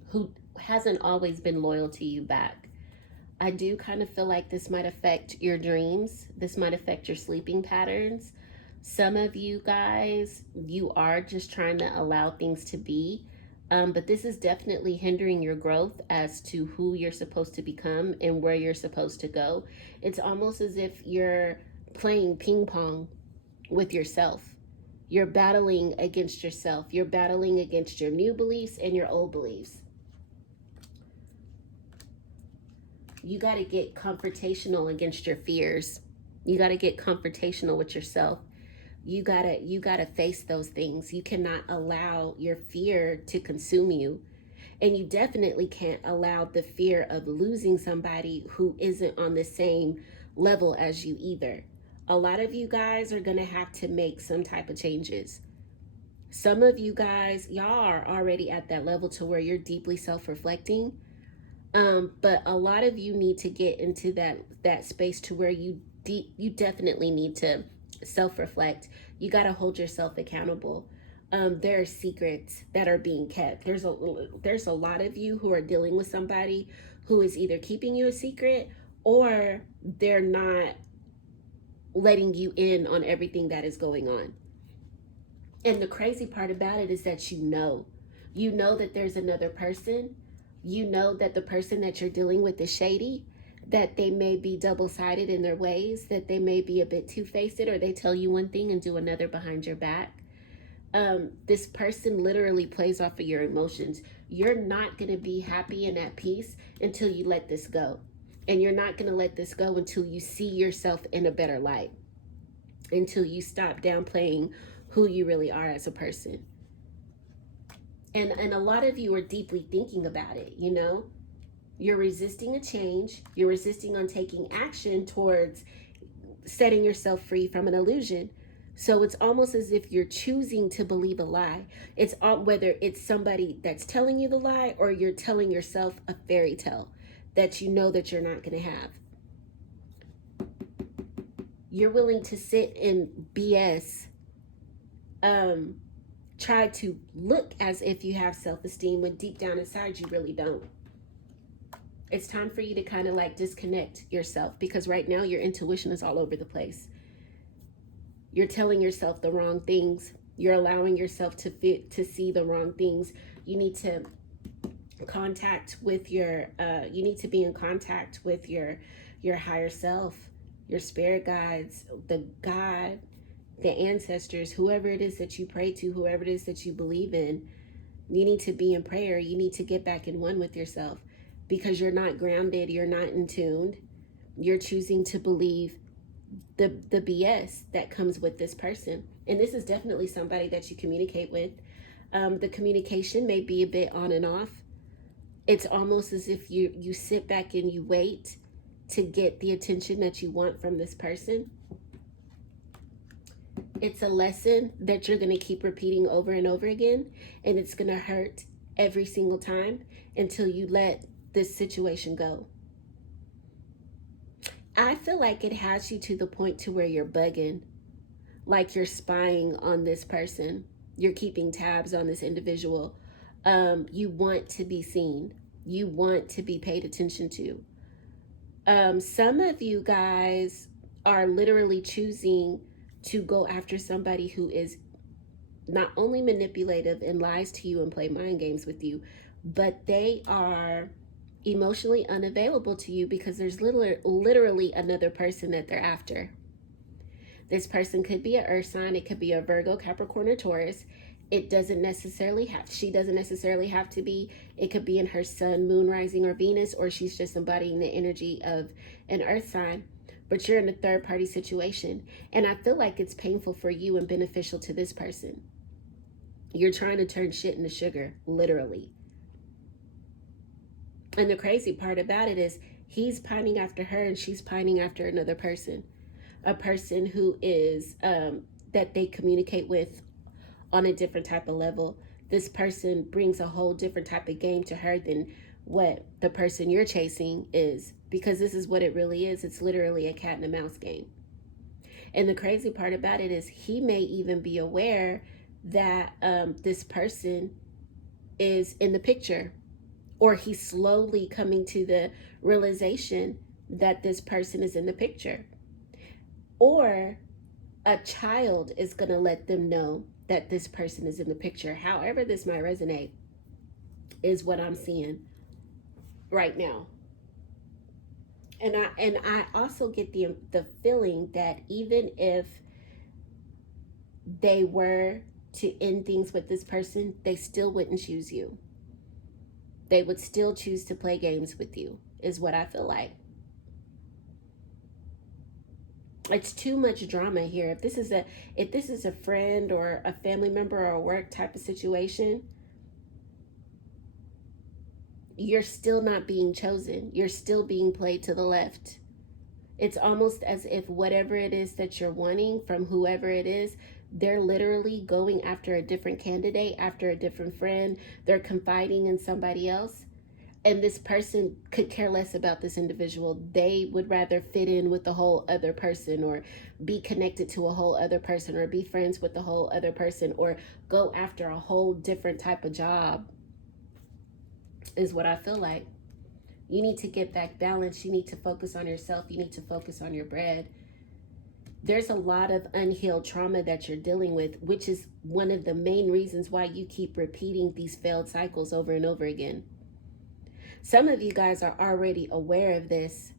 who hasn't always been loyal to you back. I do kind of feel like this might affect your dreams. This might affect your sleeping patterns. Some of you guys, you are just trying to allow things to be. But this is definitely hindering your growth as to who you're supposed to become and where you're supposed to go. It's almost as if you're playing ping pong with yourself. You're battling against yourself. You're battling against your new beliefs and your old beliefs. You got to get confrontational against your fears. You got to get confrontational with yourself. You gotta face those things. You cannot allow your fear to consume you. And you definitely can't allow the fear of losing somebody who isn't on the same level as you either. A lot of you guys are gonna have to make some type of changes. Some of you guys, y'all are already at that level to where you're deeply self-reflecting. But a lot of you need to get into that space to where you definitely need to self-reflect. You got to hold yourself accountable. There are secrets that are being kept. There's a lot of you who are dealing with somebody who is either keeping you a secret, or they're not letting you in on everything that is going on. And the crazy part about it is that you know that there's another person. You know that the person that you're dealing with is shady, that they may be double-sided in their ways, that they may be a bit two-faced, or they tell you one thing and do another behind your back. This person literally plays off of your emotions. You're not going to be happy and at peace until you let this go. And you're not going to let this go until you see yourself in a better light, until you stop downplaying who you really are as a person. And a lot of you are deeply thinking about it, you know? You're resisting a change. You're resisting on taking action towards setting yourself free from an illusion. So it's almost as if you're choosing to believe a lie. It's whether it's somebody that's telling you the lie, or you're telling yourself a fairy tale that you know that you're not going to have. You're willing to sit in BS, try to look as if you have self-esteem when deep down inside you really don't. It's time for you to kind of like disconnect yourself, because right now your intuition is all over the place. You're telling yourself the wrong things. You're allowing yourself to see the wrong things. You need to contact with your you need to be in contact with your higher self, your spirit guides, the God the ancestors, whoever it is that you pray to, whoever it is that you believe in. You need to be in prayer. You need to get back in one with yourself, because you're not grounded. You're not in tune. You're choosing to believe the BS that comes with this person. And this is definitely somebody that you communicate with. The communication may be a bit on and off. It's almost as if you sit back and you wait to get the attention that you want from this person. It's a lesson that you're going to keep repeating over and over again, and it's going to hurt every single time until you let this situation go. I feel like it has you to the point to where you're bugging, like you're spying on this person. You're keeping tabs on this individual. You want to be seen. You want to be paid attention to. Some of you guys are literally choosing to go after somebody who is not only manipulative and lies to you and play mind games with you, but they are emotionally unavailable to you because there's literally another person that they're after. This person could be an earth sign. It could be a Virgo, Capricorn, or Taurus. It doesn't necessarily have, she doesn't necessarily have to be. It could be in her sun, moon, rising, or Venus, or she's just embodying the energy of an earth sign. But you're in a third party situation. And I feel like it's painful for you and beneficial to this person. You're trying to turn shit into sugar, literally. And the crazy part about it is he's pining after her and she's pining after another person. A person who is, that they communicate with on a different type of level. This person brings a whole different type of game to her than what the person you're chasing is, because this is what it really is. It's literally a cat and a mouse game. And the crazy part about it is he may even be aware that this person is in the picture, or he's slowly coming to the realization that this person is in the picture, or a child is going to let them know that this person is in the picture. However this might resonate is what I'm seeing right now. And I also get the feeling that even if they were to end things with this person, they still wouldn't choose you. They would still choose to play games with you, is what I feel like. It's too much drama here. If this is a friend or a family member or a work type of situation, you're still not being chosen. You're still being played to the left. It's almost as if whatever it is that you're wanting from whoever it is, they're literally going after a different candidate, after a different friend. They're confiding in somebody else. And this person could care less about this individual. They would rather fit in with the whole other person, or be connected to a whole other person, or be friends with the whole other person, or go after a whole different type of job, is what I feel like. You need to get back balance. You need to focus on yourself. You need to focus on your bread. There's a lot of unhealed trauma that you're dealing with, which is one of the main reasons why you keep repeating these failed cycles over and over again. Some of you guys are already aware of this.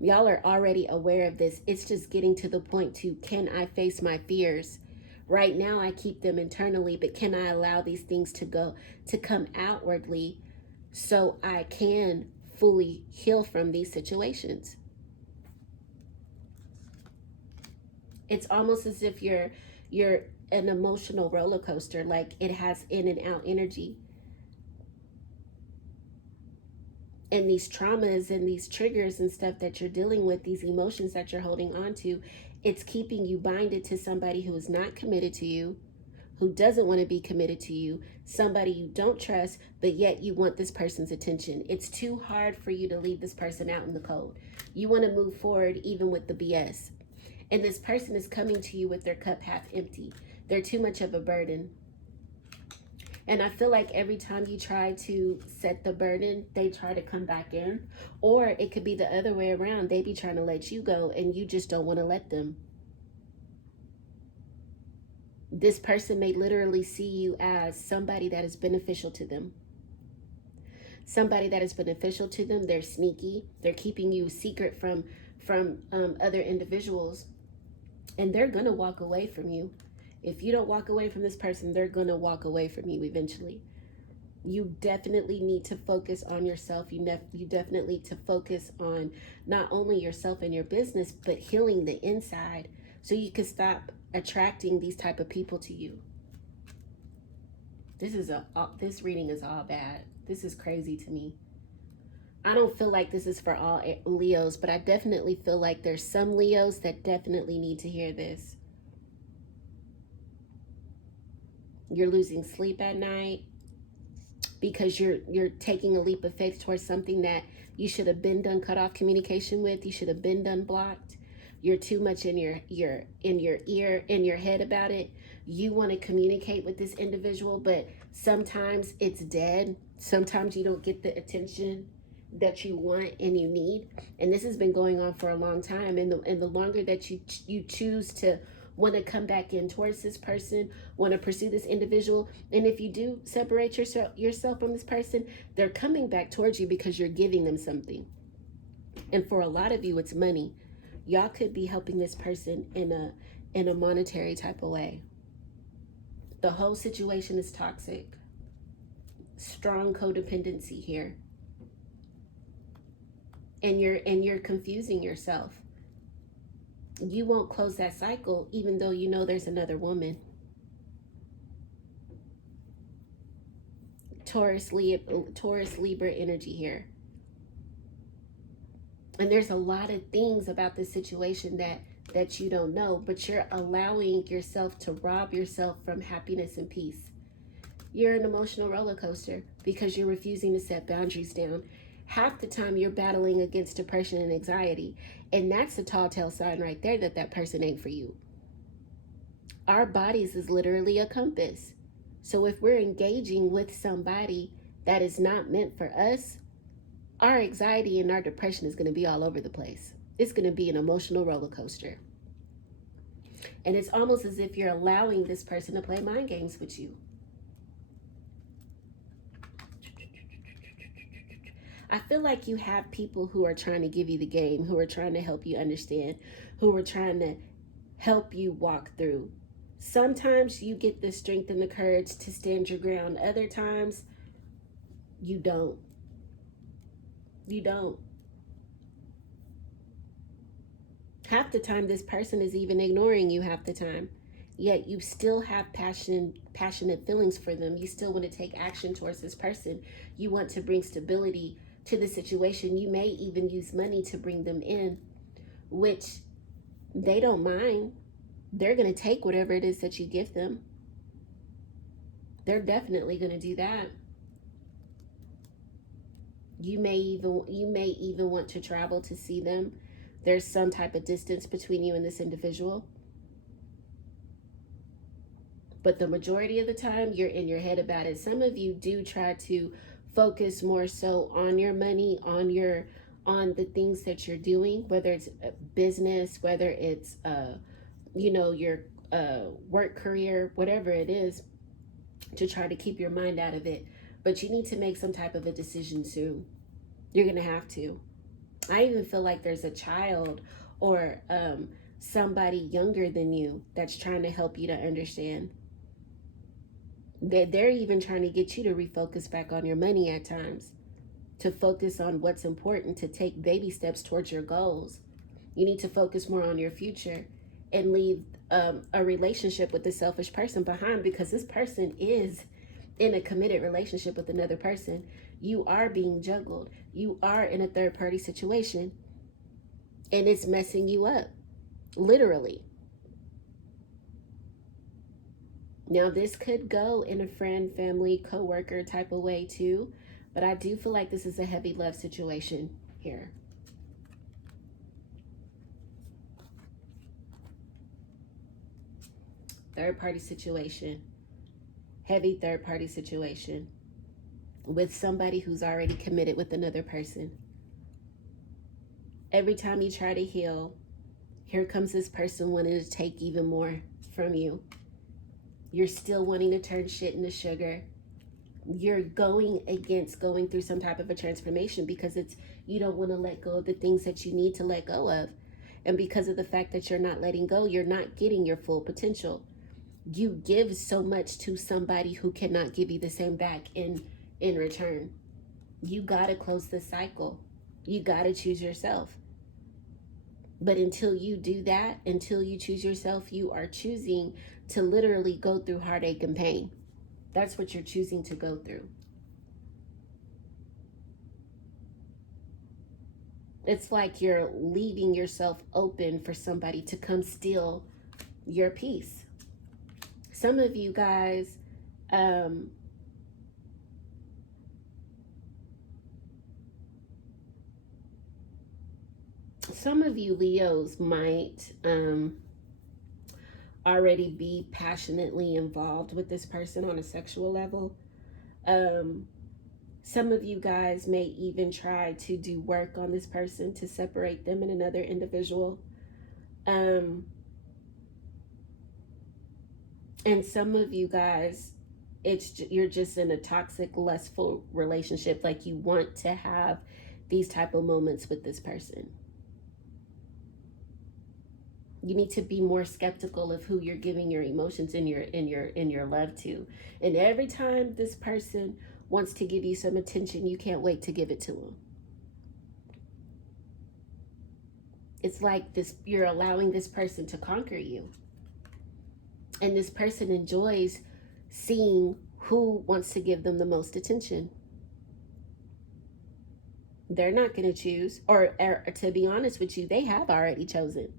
Y'all are already aware of this. It's just getting to the point to, can I face my fears? Right now, I keep them internally, but can I allow these things to come outwardly so I can fully heal from these situations? It's almost as if you're an emotional roller coaster, like it has in and out energy. And these traumas and these triggers and stuff that you're dealing with, these emotions that you're holding on to, it's keeping you binded to somebody who is not committed to you, who doesn't want to be committed to you, somebody you don't trust, but yet you want this person's attention. It's too hard for you to leave this person out in the cold. You want to move forward even with the BS. And this person is coming to you with their cup half empty. They're too much of a burden. And I feel like every time you try to set the burden, they try to come back in. Or it could be the other way around. They be trying to let you go and you just don't want to let them. This person may literally see you as somebody that is beneficial to them. Somebody that is beneficial to them. They're sneaky. They're keeping you secret from other individuals. And they're going to walk away from you. If you don't walk away from this person, they're going to walk away from you eventually. You definitely need to focus on yourself. You definitely need to focus on not only yourself and your business, but healing the inside so you can stop attracting these type of people to you. This reading is all bad. This is crazy to me. I don't feel like this is for all Leos, but I definitely feel like there's some Leos that definitely need to hear this. You're losing sleep at night because you're taking a leap of faith towards something that you should have been done cut off communication with. You should have been done blocked. You're too much in your head about it. You want to communicate with this individual, but sometimes it's dead. Sometimes you don't get the attention that you want and you need. And this has been going on for a long time. And the longer that you choose to want to come back in towards this person, want to pursue this individual, and if you do separate yourself from this person, they're coming back towards you because you're giving them something. And for a lot of you, it's money. Y'all could be helping this person in a monetary type of way. The whole situation is toxic. Strong codependency here. And you're confusing yourself. You won't close that cycle even though you know there's another woman. Taurus Libra energy here. And there's a lot of things about this situation that you don't know, but you're allowing yourself to rob yourself from happiness and peace. You're an emotional roller coaster because you're refusing to set boundaries down. Half the time you're battling against depression and anxiety. And that's a tall tale sign right there that person ain't for you. Our bodies is literally a compass. So if we're engaging with somebody that is not meant for us, our anxiety and our depression is going to be all over the place. It's going to be an emotional roller coaster. And it's almost as if you're allowing this person to play mind games with you. I feel like you have people who are trying to give you the game, who are trying to help you understand, who are trying to help you walk through. Sometimes you get the strength and the courage to stand your ground. Other times, you don't. You don't. Half the time, this person is even ignoring you half the time. Yet you still have passionate feelings for them. You still want to take action towards this person. You want to bring stability to the situation. You may even use money to bring them in, which they don't mind. They're going to take whatever it is that you give them. They're definitely going to do that. You may even want to travel to see them. There's some type of distance between you and this individual. But the majority of the time, you're in your head about it. Some of you do try to focus more so on your money, on the things that you're doing, whether it's business, whether it's your work career, whatever it is, to try to keep your mind out of it. But you need to make some type of a decision soon. You're gonna have to. I even feel like there's a child or somebody younger than you that's trying to help you to understand. They're even trying to get you to refocus back on your money at times, to focus on what's important, to take baby steps towards your goals. You need to focus more on your future and leave a relationship with the selfish person behind, because this person is in a committed relationship with another person. You are being juggled. You are in a third-party situation, and it's messing you up, literally. Now, this could go in a friend, family, co-worker type of way too, but I do feel like this is a heavy love situation here. Third-party situation. Heavy third-party situation with somebody who's already committed with another person. Every time you try to heal, here comes this person wanting to take even more from you. You're still wanting to turn shit into sugar. You're going against going through some type of a transformation because you don't want to let go of the things that you need to let go of. And because of the fact that you're not letting go, you're not getting your full potential. You give so much to somebody who cannot give you the same back in return. You got to close the cycle. You got to choose yourself. But until you do that, until you choose yourself, you are choosing to literally go through heartache and pain. That's what you're choosing to go through. It's like you're leaving yourself open for somebody to come steal your peace. Some of you guys, some of you Leos might already be passionately involved with this person on a sexual level. Some of you guys may even try to do work on this person to separate them and another individual. And some of you guys, you're just in a toxic, lustful relationship. Like you want to have these type of moments with this person. You need to be more skeptical of who you're giving your emotions and your love to. And every time this person wants to give you some attention, you can't wait to give it to them. It's like this, you're allowing this person to conquer you. And this person enjoys seeing who wants to give them the most attention. They're not going to choose, or to be honest with you, they have already chosen.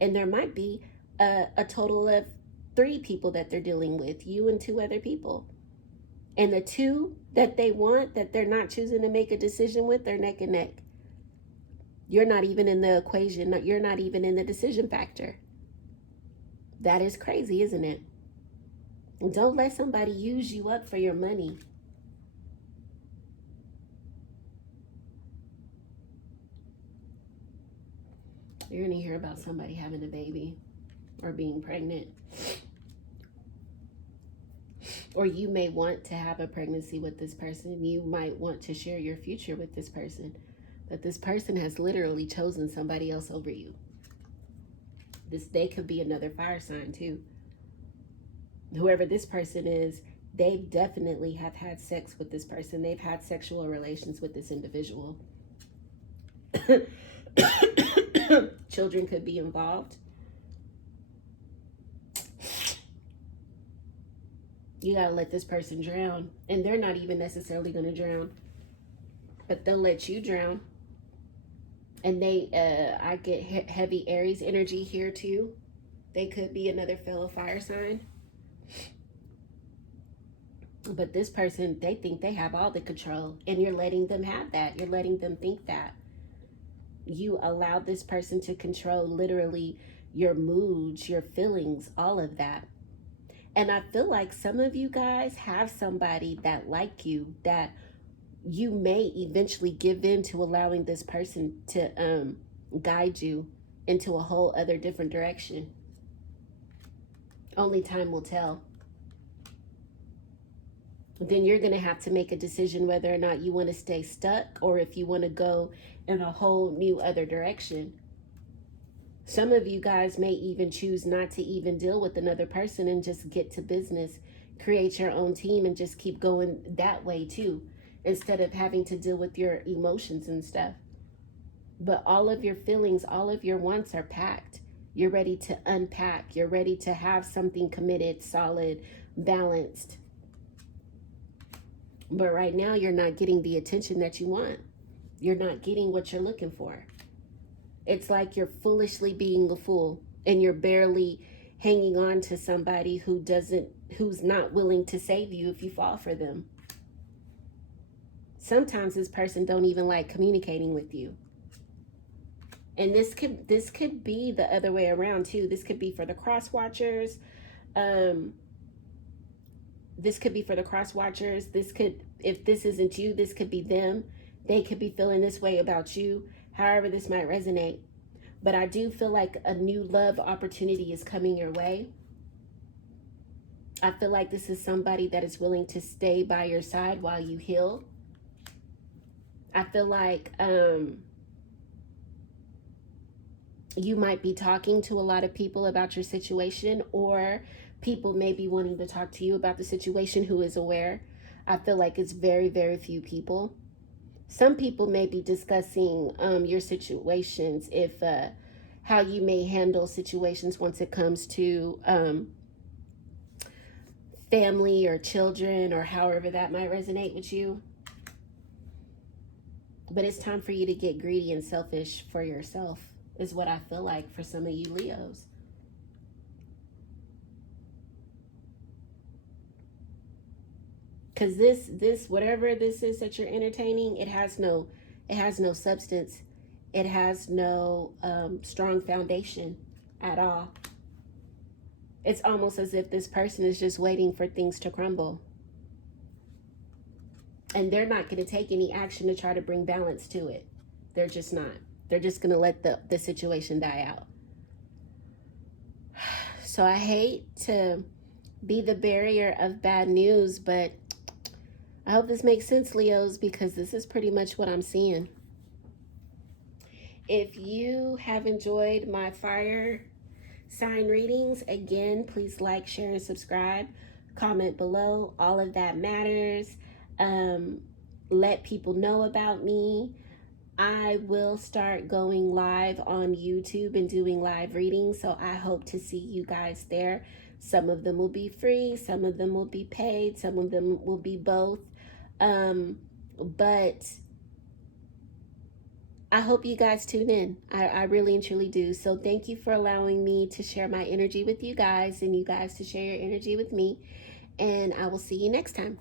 And there might be a total of 3 people that they're dealing with, you and 2 other people. And the 2 that they want, that they're not choosing to make a decision with, they're neck and neck. You're not even in the equation. You're not even in the decision factor. That is crazy, isn't it? Don't let somebody use you up for your money. You're going to hear about somebody having a baby or being pregnant. Or you may want to have a pregnancy with this person. You might want to share your future with this person. But this person has literally chosen somebody else over you. They could be another fire sign too. Whoever this person is, they definitely have had sex with this person. They've had sexual relations with this individual. Children could be involved. You gotta let this person drown. And they're not even necessarily gonna drown, but they'll let you drown. And I get heavy Aries energy here too. They could be another fellow fire sign. But this person, they think they have all the control, and you're letting them have that. You're letting them think that. You allow this person to control literally your moods, your feelings, all of that. And I feel like some of you guys have somebody that like you, that you may eventually give in to allowing this person to guide you into a whole other different direction. Only time will tell. Then you're going to have to make a decision whether or not you want to stay stuck or if you want to go in a whole new other direction. Some of you guys may even choose not to even deal with another person and just get to business, create your own team and just keep going that way too, instead of having to deal with your emotions and stuff. But all of your feelings, all of your wants are packed. You're ready to unpack. You're ready to have something committed, solid, balanced. But right now, you're not getting the attention that you want. You're not getting what you're looking for. It's like you're foolishly being a fool, and you're barely hanging on to somebody who's not willing to save you if you fall for them. Sometimes this person don't even like communicating with you. And this could be the other way around too. This could be for the cross watchers. This could be for the cross watchers. If this isn't you, this could be them. They could be feeling this way about you. However this might resonate. But I do feel like a new love opportunity is coming your way. I feel like this is somebody that is willing to stay by your side while you heal. I feel like You might be talking to a lot of people about your situation, or people may be wanting to talk to you about the situation who is aware. I feel like it's very, very few people. Some people may be discussing your situations, if how you may handle situations once it comes to family or children, or however that might resonate with you. But it's time for you to get greedy and selfish for yourself, is what I feel like for some of you Leos. Because this whatever this is that you're entertaining, it has no substance. It has no strong foundation at all. It's almost as if this person is just waiting for things to crumble, and they're not going to take any action to try to bring balance to it. They're just not. They're just going to let the situation die out. So I hate to be the barrier of bad news, but I hope this makes sense, Leos, because this is pretty much what I'm seeing. If you have enjoyed my fire sign readings, again, please like, share, and subscribe. Comment below. All of that matters. Let people know about me. I will start going live on YouTube and doing live readings, so I hope to see you guys there. Some of them will be free, some of them will be paid, some of them will be both. But I hope you guys tune in. I really and truly do. So thank you for allowing me to share my energy with you guys, and you guys to share your energy with me. And I will see you next time.